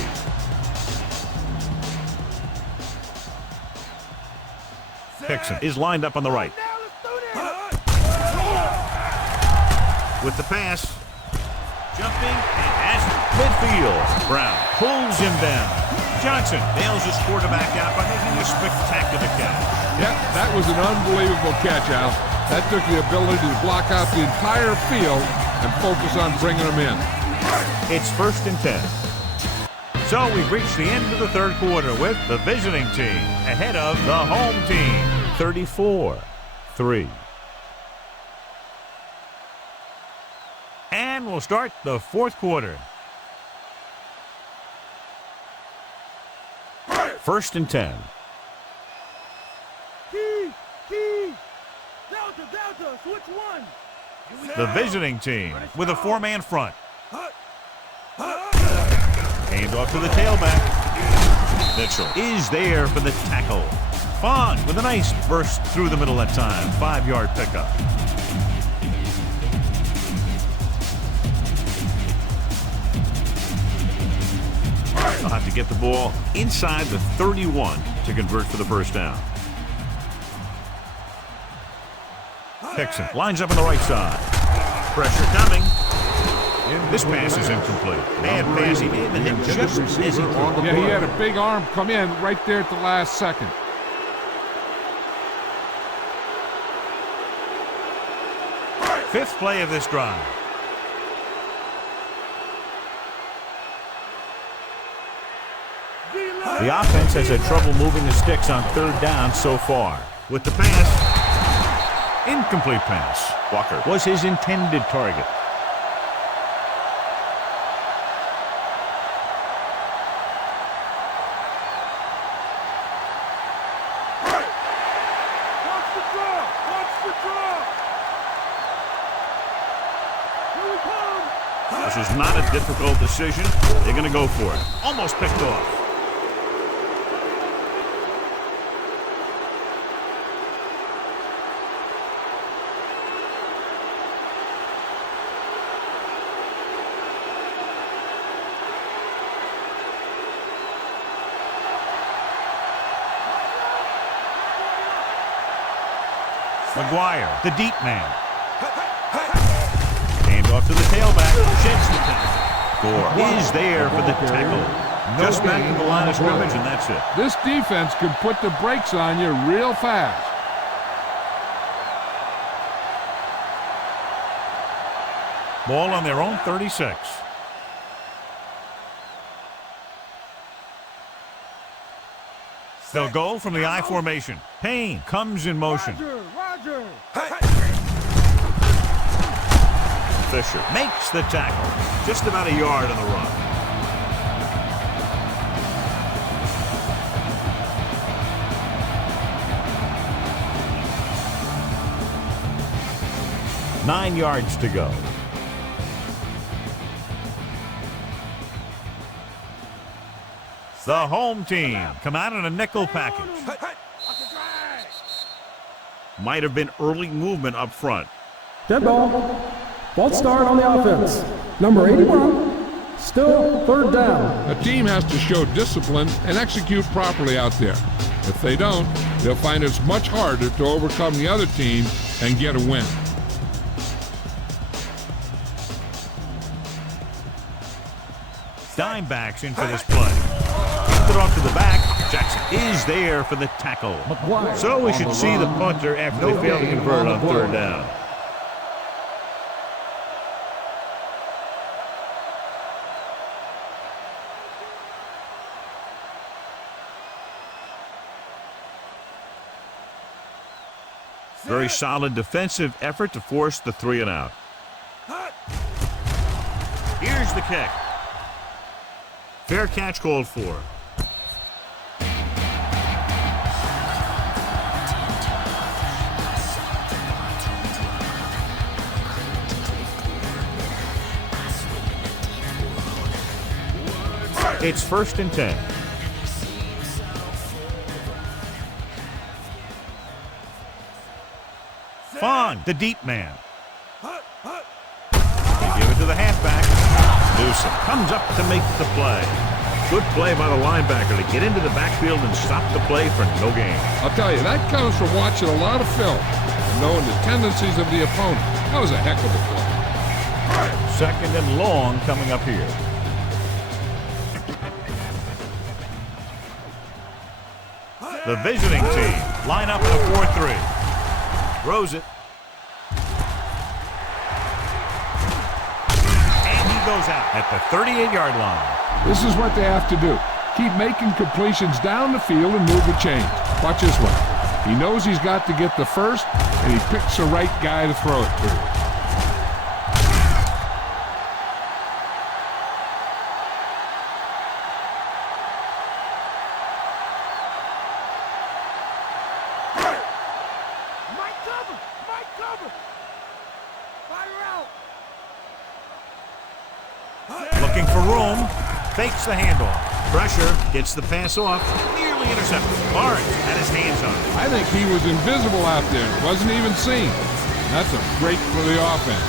Hickson is lined up on the right. With the pass. Jumping and has it. Midfield. Brown pulls him down. Johnson nails his quarterback out by making a spectacular catch. Yep, that was an unbelievable catch, Al. That took the ability to block out the entire field and focus on bringing them in. It's 1st and 10. So we've reached the end of the 3rd quarter with the visiting team ahead of the home team. 34-3. And we'll start the 4th quarter. 1st and 10. Key. Delta, switch one. The visiting team with a 4-man front. Hand off to the tailback. Mitchell is there for the tackle. Font with a nice burst through the middle that time. 5-yard pickup. They'll have to get the ball inside the 31 to convert for the 1st down. Hickson lines up on the right side. Pressure coming. This pass is incomplete. Bad pass. He may have been hit just as he threw. Yeah, he had a big arm come in right there at the last second. Fifth play of this drive. The offense has had trouble moving the sticks on 3rd down so far. With the pass. Incomplete pass. Walker was his intended target. This is not a difficult decision. They're going to go for it. Almost picked off. McGuire, the deep man. Off to the tailback. Sheds the tackle. Gore is there for the tackle. Just back to the line of scrimmage, and that's it. This defense can put the brakes on you real fast. Ball on their own 36. They'll go from the I formation. Payne comes in motion. Roger. Fisher makes the tackle. Just about a yard on the run. Nine yards to go. The home team come out in a nickel package. Might have been early movement up front. Dead ball. False start on the offense. Number 81. Still third down. A team has to show discipline and execute properly out there. If they don't, they'll find it's much harder to overcome the other team and get a win. Dime backs in for this play. It off to the back. Jackson is there for the tackle. So we should see the punter after they fail to convert on third down. Very solid defensive effort to force the 3 and out. Here's the kick. Fair catch called for. It's 1st and 10. Fong, the deep man. They give it to the halfback. Newsom comes up to make the play. Good play by the linebacker to get into the backfield and stop the play for no gain. I'll tell you, that comes from watching a lot of film and knowing the tendencies of the opponent. That was a heck of a play. 2nd and long coming up here. The visiting team line up in a 4-3. Throws it. And he goes out at the 38-yard line. This is what they have to do. Keep making completions down the field and move the chain. Watch this one. He knows he's got to get the first, and he picks the right guy to throw it to. Looking for room. Fakes the handoff. Pressure. Gets the pass off. Nearly intercepted. Barnes had his hands on it. I think he was invisible out there. Wasn't even seen. That's a break for the offense.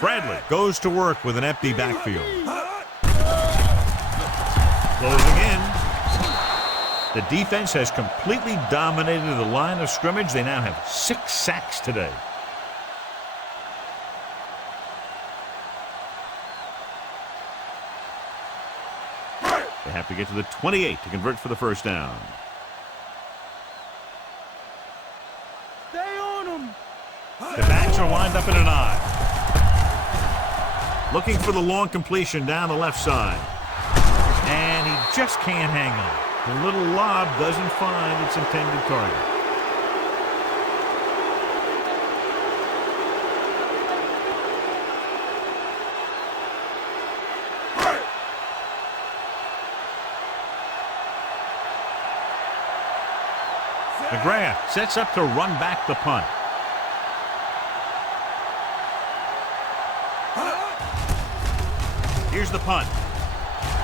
Bradley goes to work with an empty backfield. Closing in. The defense has completely dominated the line of scrimmage. They now have 6 sacks today. They have to get to the 28 to convert for the first down. Stay on him. The backs are lined up in an I. Looking for the long completion down the left side. And he just can't hang on. The little lob doesn't find its intended target. McGrath sets up to run back the punt. Here's the punt.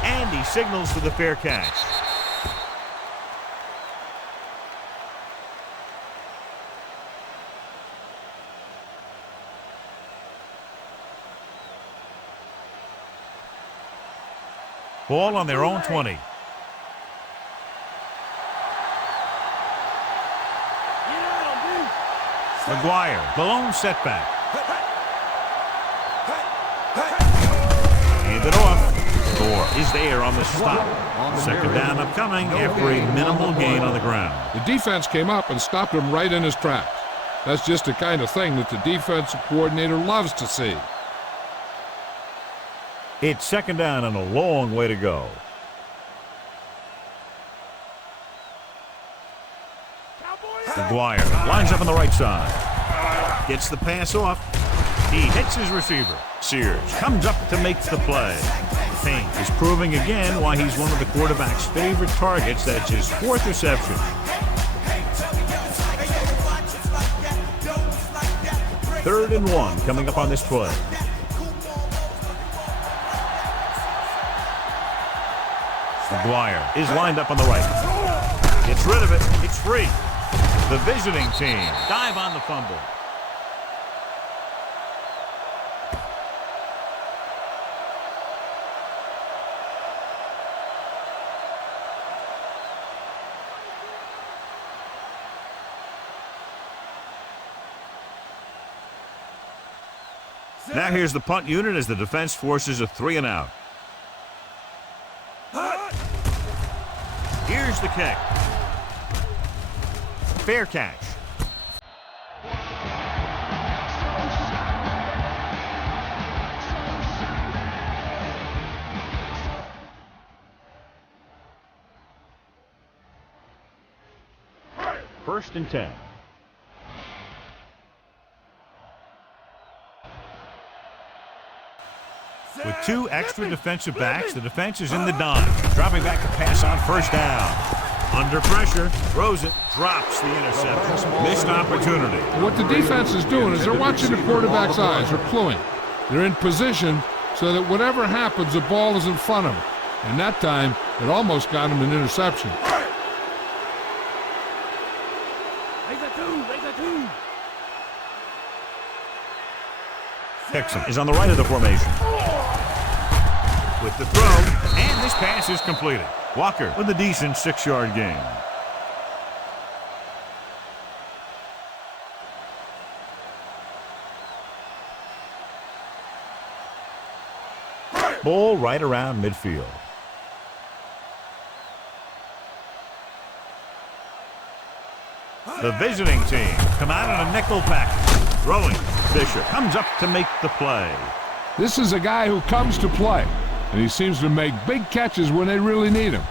And he signals for the fair catch. Ball on their own 20. McGuire, the lone setback. Hand it off. Thor is there on the stop. Second down upcoming after a minimal gain on the ground. The defense came up and stopped him right in his tracks. That's just the kind of thing that the defensive coordinator loves to see. It's second down and a long way to go. McGuire lines up on the right side. Gets the pass off. He hits his receiver. Sears comes up to make the play. Payne is proving again why he's one of the quarterback's favorite targets. That's his 4th reception. Third and 1 coming up on this play. McGuire is lined up on the right. Gets rid of it. It's free. The visiting team dive on the fumble. Now here's the punt unit as the defense forces a 3-and-out. Here's the kick. Fair catch. First and 10. With 2 extra defensive backs, the defense is in the dime. Dropping back to pass on first down. Under pressure, throws it, drops the interception. Missed opportunity. What the defense is doing is they're watching the quarterback's eyes. They're cluing. They're in position so that whatever happens, the ball is in front of them. And that time, it almost got him an interception. Hickson is on the right of the formation. With the throw, and this pass is completed. Walker with a decent 6-yard gain. Ball right around midfield. The visiting team come out in a nickel package. Throwing. Fisher comes up to make the play. This is a guy who comes to play, and he seems to make big catches when they really need him.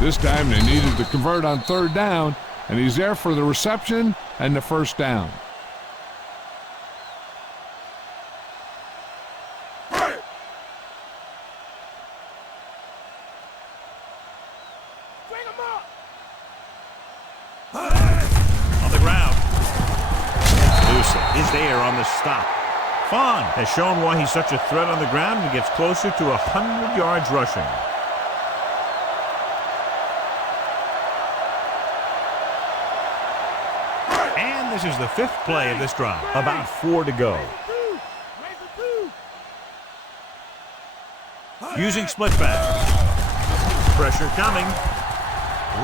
This time they needed to convert on 3rd down, and he's there for the reception and the first down. On the ground. Lusa is there on the stop. Fawn has shown why he's such a threat on the ground and gets closer to 100 yards rushing. And this is the 5th play of this drive. About 4 to go. Using split back. Pressure coming.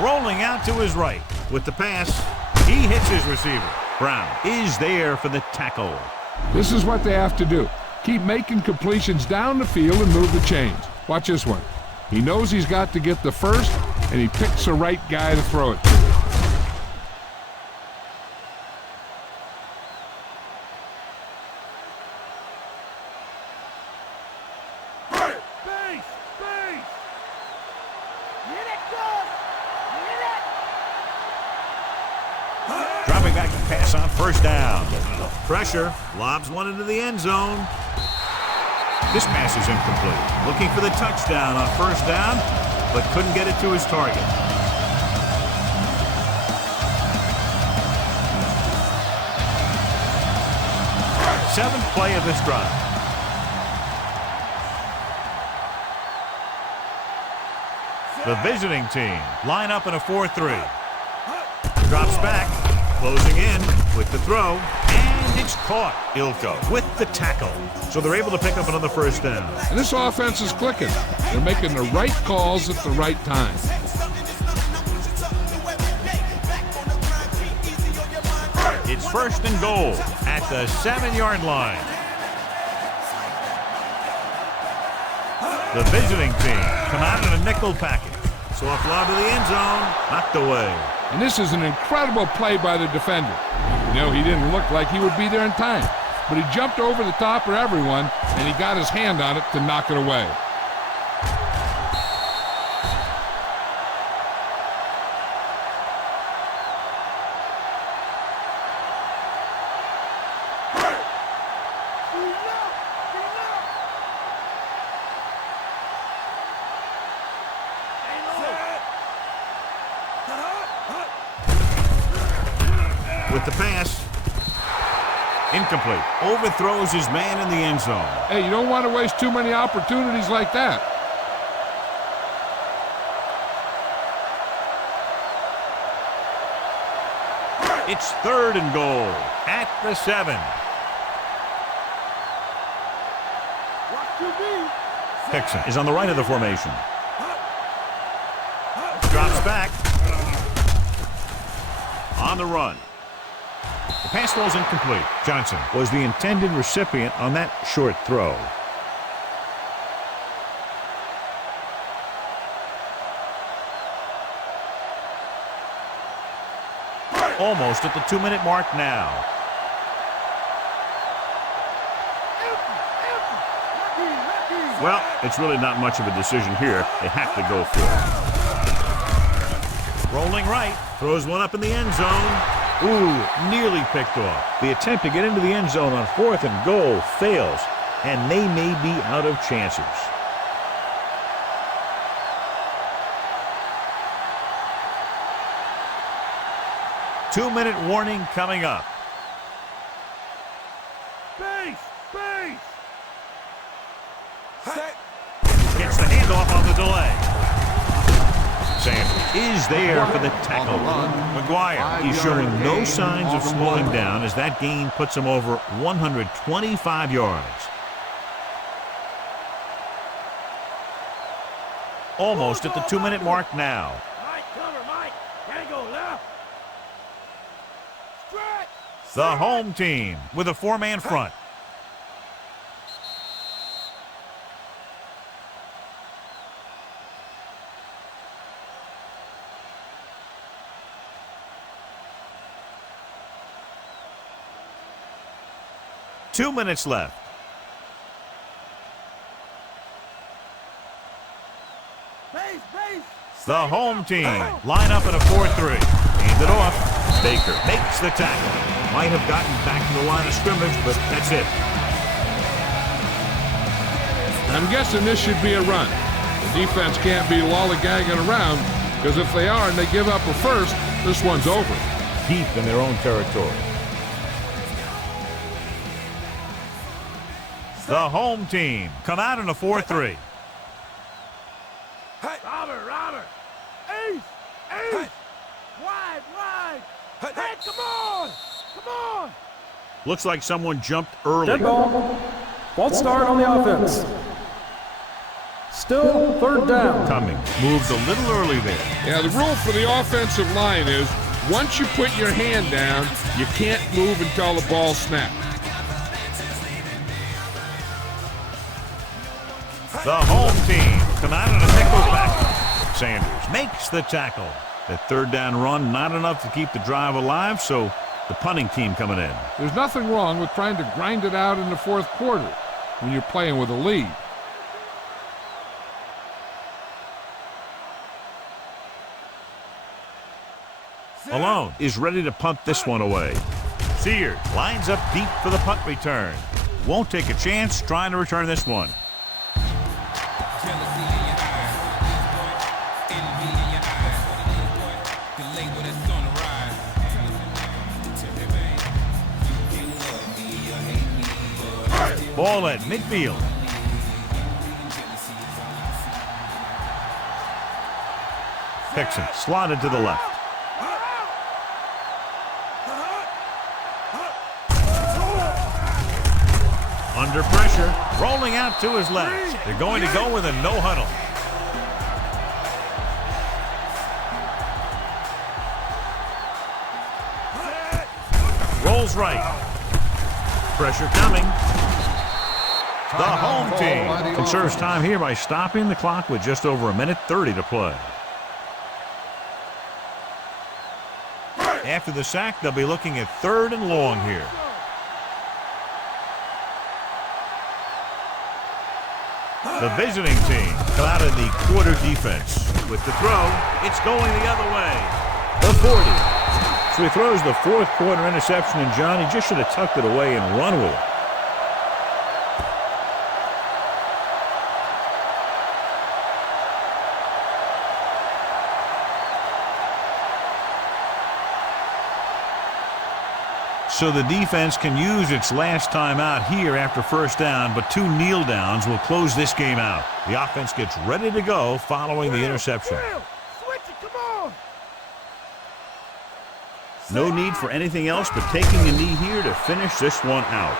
Rolling out to his right. With the pass, he hits his receiver. Brown is there for the tackle. This is what they have to do. Keep making completions down the field and move the chains. Watch this one. He knows he's got to get the first, and he picks the right guy to throw it to. Dropping back to pass on first down. Pressure, lobs one into the end zone. This pass is incomplete. Looking for the touchdown on first down, but couldn't get it to his target. Seventh play of this drive. The visiting team line up in a 4-3. Drops back, closing in with the throw, and It's caught. Ilko with the tackle. So they're able to pick up another first down. And this offense is clicking. They're making the right calls at the right time. It's first and goal at the 7-yard line. The visiting team come out in a nickel package. Soft lob to the end zone, knocked away. And this is an incredible play by the defender. You know, he didn't look like he would be there in time, but he jumped over the top of everyone, and he got his hand on it to knock it away. With the pass, incomplete. Overthrows his man in the end zone. Hey, you don't want to waste too many opportunities like that. It's third and goal at the 7. Hickson is on the right of the formation. Drops back. On the run. The pass falls incomplete. Johnson Was the intended recipient on that short throw. almost at the 2-minute mark now. Well, it's really not much of a decision here. They have to go for it. Rolling right. Throws one up in the end zone. Ooh, nearly picked off. The attempt to get into the end zone on 4th and goal fails, and they may be out of chances. Two-minute warning coming up. Base! Base! Set! Gets the handoff on the delay. Sanders is there for the tackle. McGuire, he's showing no signs of slowing down as that gain puts him over 125 yards. Almost at the 2-minute mark now. Mike, cover, Mike. Tango left. Stretch! The home team with a 4-man front. Two minutes left. Base! Base! The home team line up in a 4-3. Hand it off. Baker makes the tackle. Might have gotten back to the line of scrimmage, but that's it. I'm guessing this should be a run. The defense can't be lollygagging around, because if they are and they give up a first, this one's over. Deep in their own territory. The home team come out in a 4-3. Robert! Ace! Ace! Wide! Hey, come on! Come on! Looks like someone jumped early. Dead ball. False start on the offense. Still third down. Cummings moved a little early there. Yeah, the rule for the offensive line is once you put your hand down, you can't move until the ball snaps. The home team come out in a nickel package. Sanders makes the tackle. That third down run, not enough to keep the drive alive, so the punting team coming in. There's nothing wrong with trying to grind it out in the fourth quarter when you're playing with a lead. Malone is ready to punt this one away. Sears lines up deep for the punt return. Won't take a chance trying to return this one. Ball at midfield. Hickson slotted to the left. Under pressure, rolling out to his left. They're going to go with a no huddle. Rolls right. Pressure coming. The home team conserves time here by stopping the clock with just over 1:30 to play. After the sack, they'll be looking at 3rd and long here. The visiting team come out in the quarter defense. With the throw, it's going the other way. The 40. So he throws the 4th quarter interception, and Johnny just should have tucked it away and run with it. So the defense can use its last time out here after 1st down, but 2 kneel downs will close this game out. The offense gets ready to go following the interception. Switch it, come on. No need for anything else but taking a knee here to finish this one out.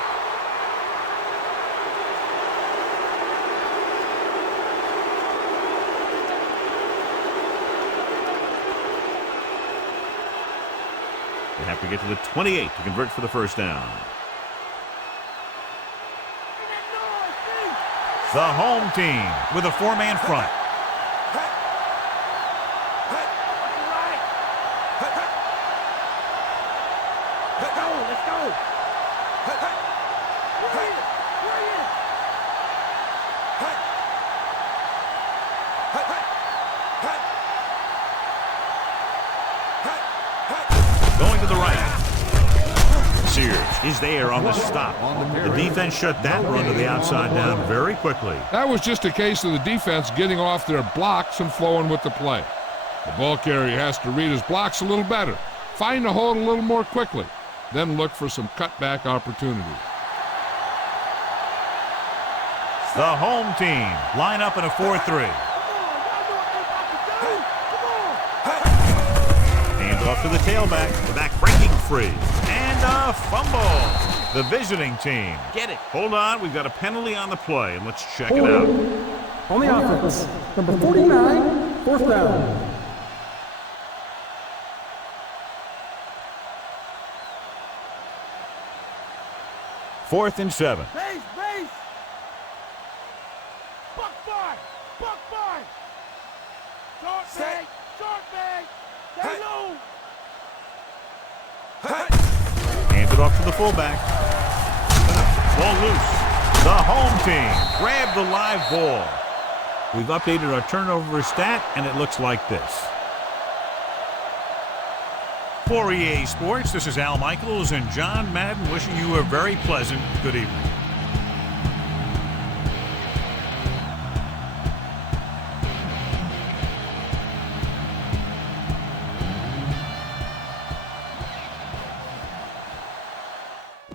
They have to get to the 28 to convert for the 1st down. The home team with a 4-man front. Let's go. Going to the right. Sears is there on the stop. The defense shut that run to the outside down very quickly. That was just a case of the defense getting off their blocks and flowing with the play. The ball carrier has to read his blocks a little better, find the hole a little more quickly, then look for some cutback opportunities. The home team line up in a 4-3. Hand off to the tailback. The back breaking free. And a fumble. The visiting team get it. Hold on, we've got a penalty on the play, and let's check it out. On the offense, number 49, 4th down. Fourth and 7. Base. Buck five. Short bag. Stay low. Hands it off to the fullback. Ball loose. The home team grab the live ball. We've updated our turnover stat, and it looks like this. For EA Sports, this is Al Michaels and John Madden wishing you a very pleasant good evening.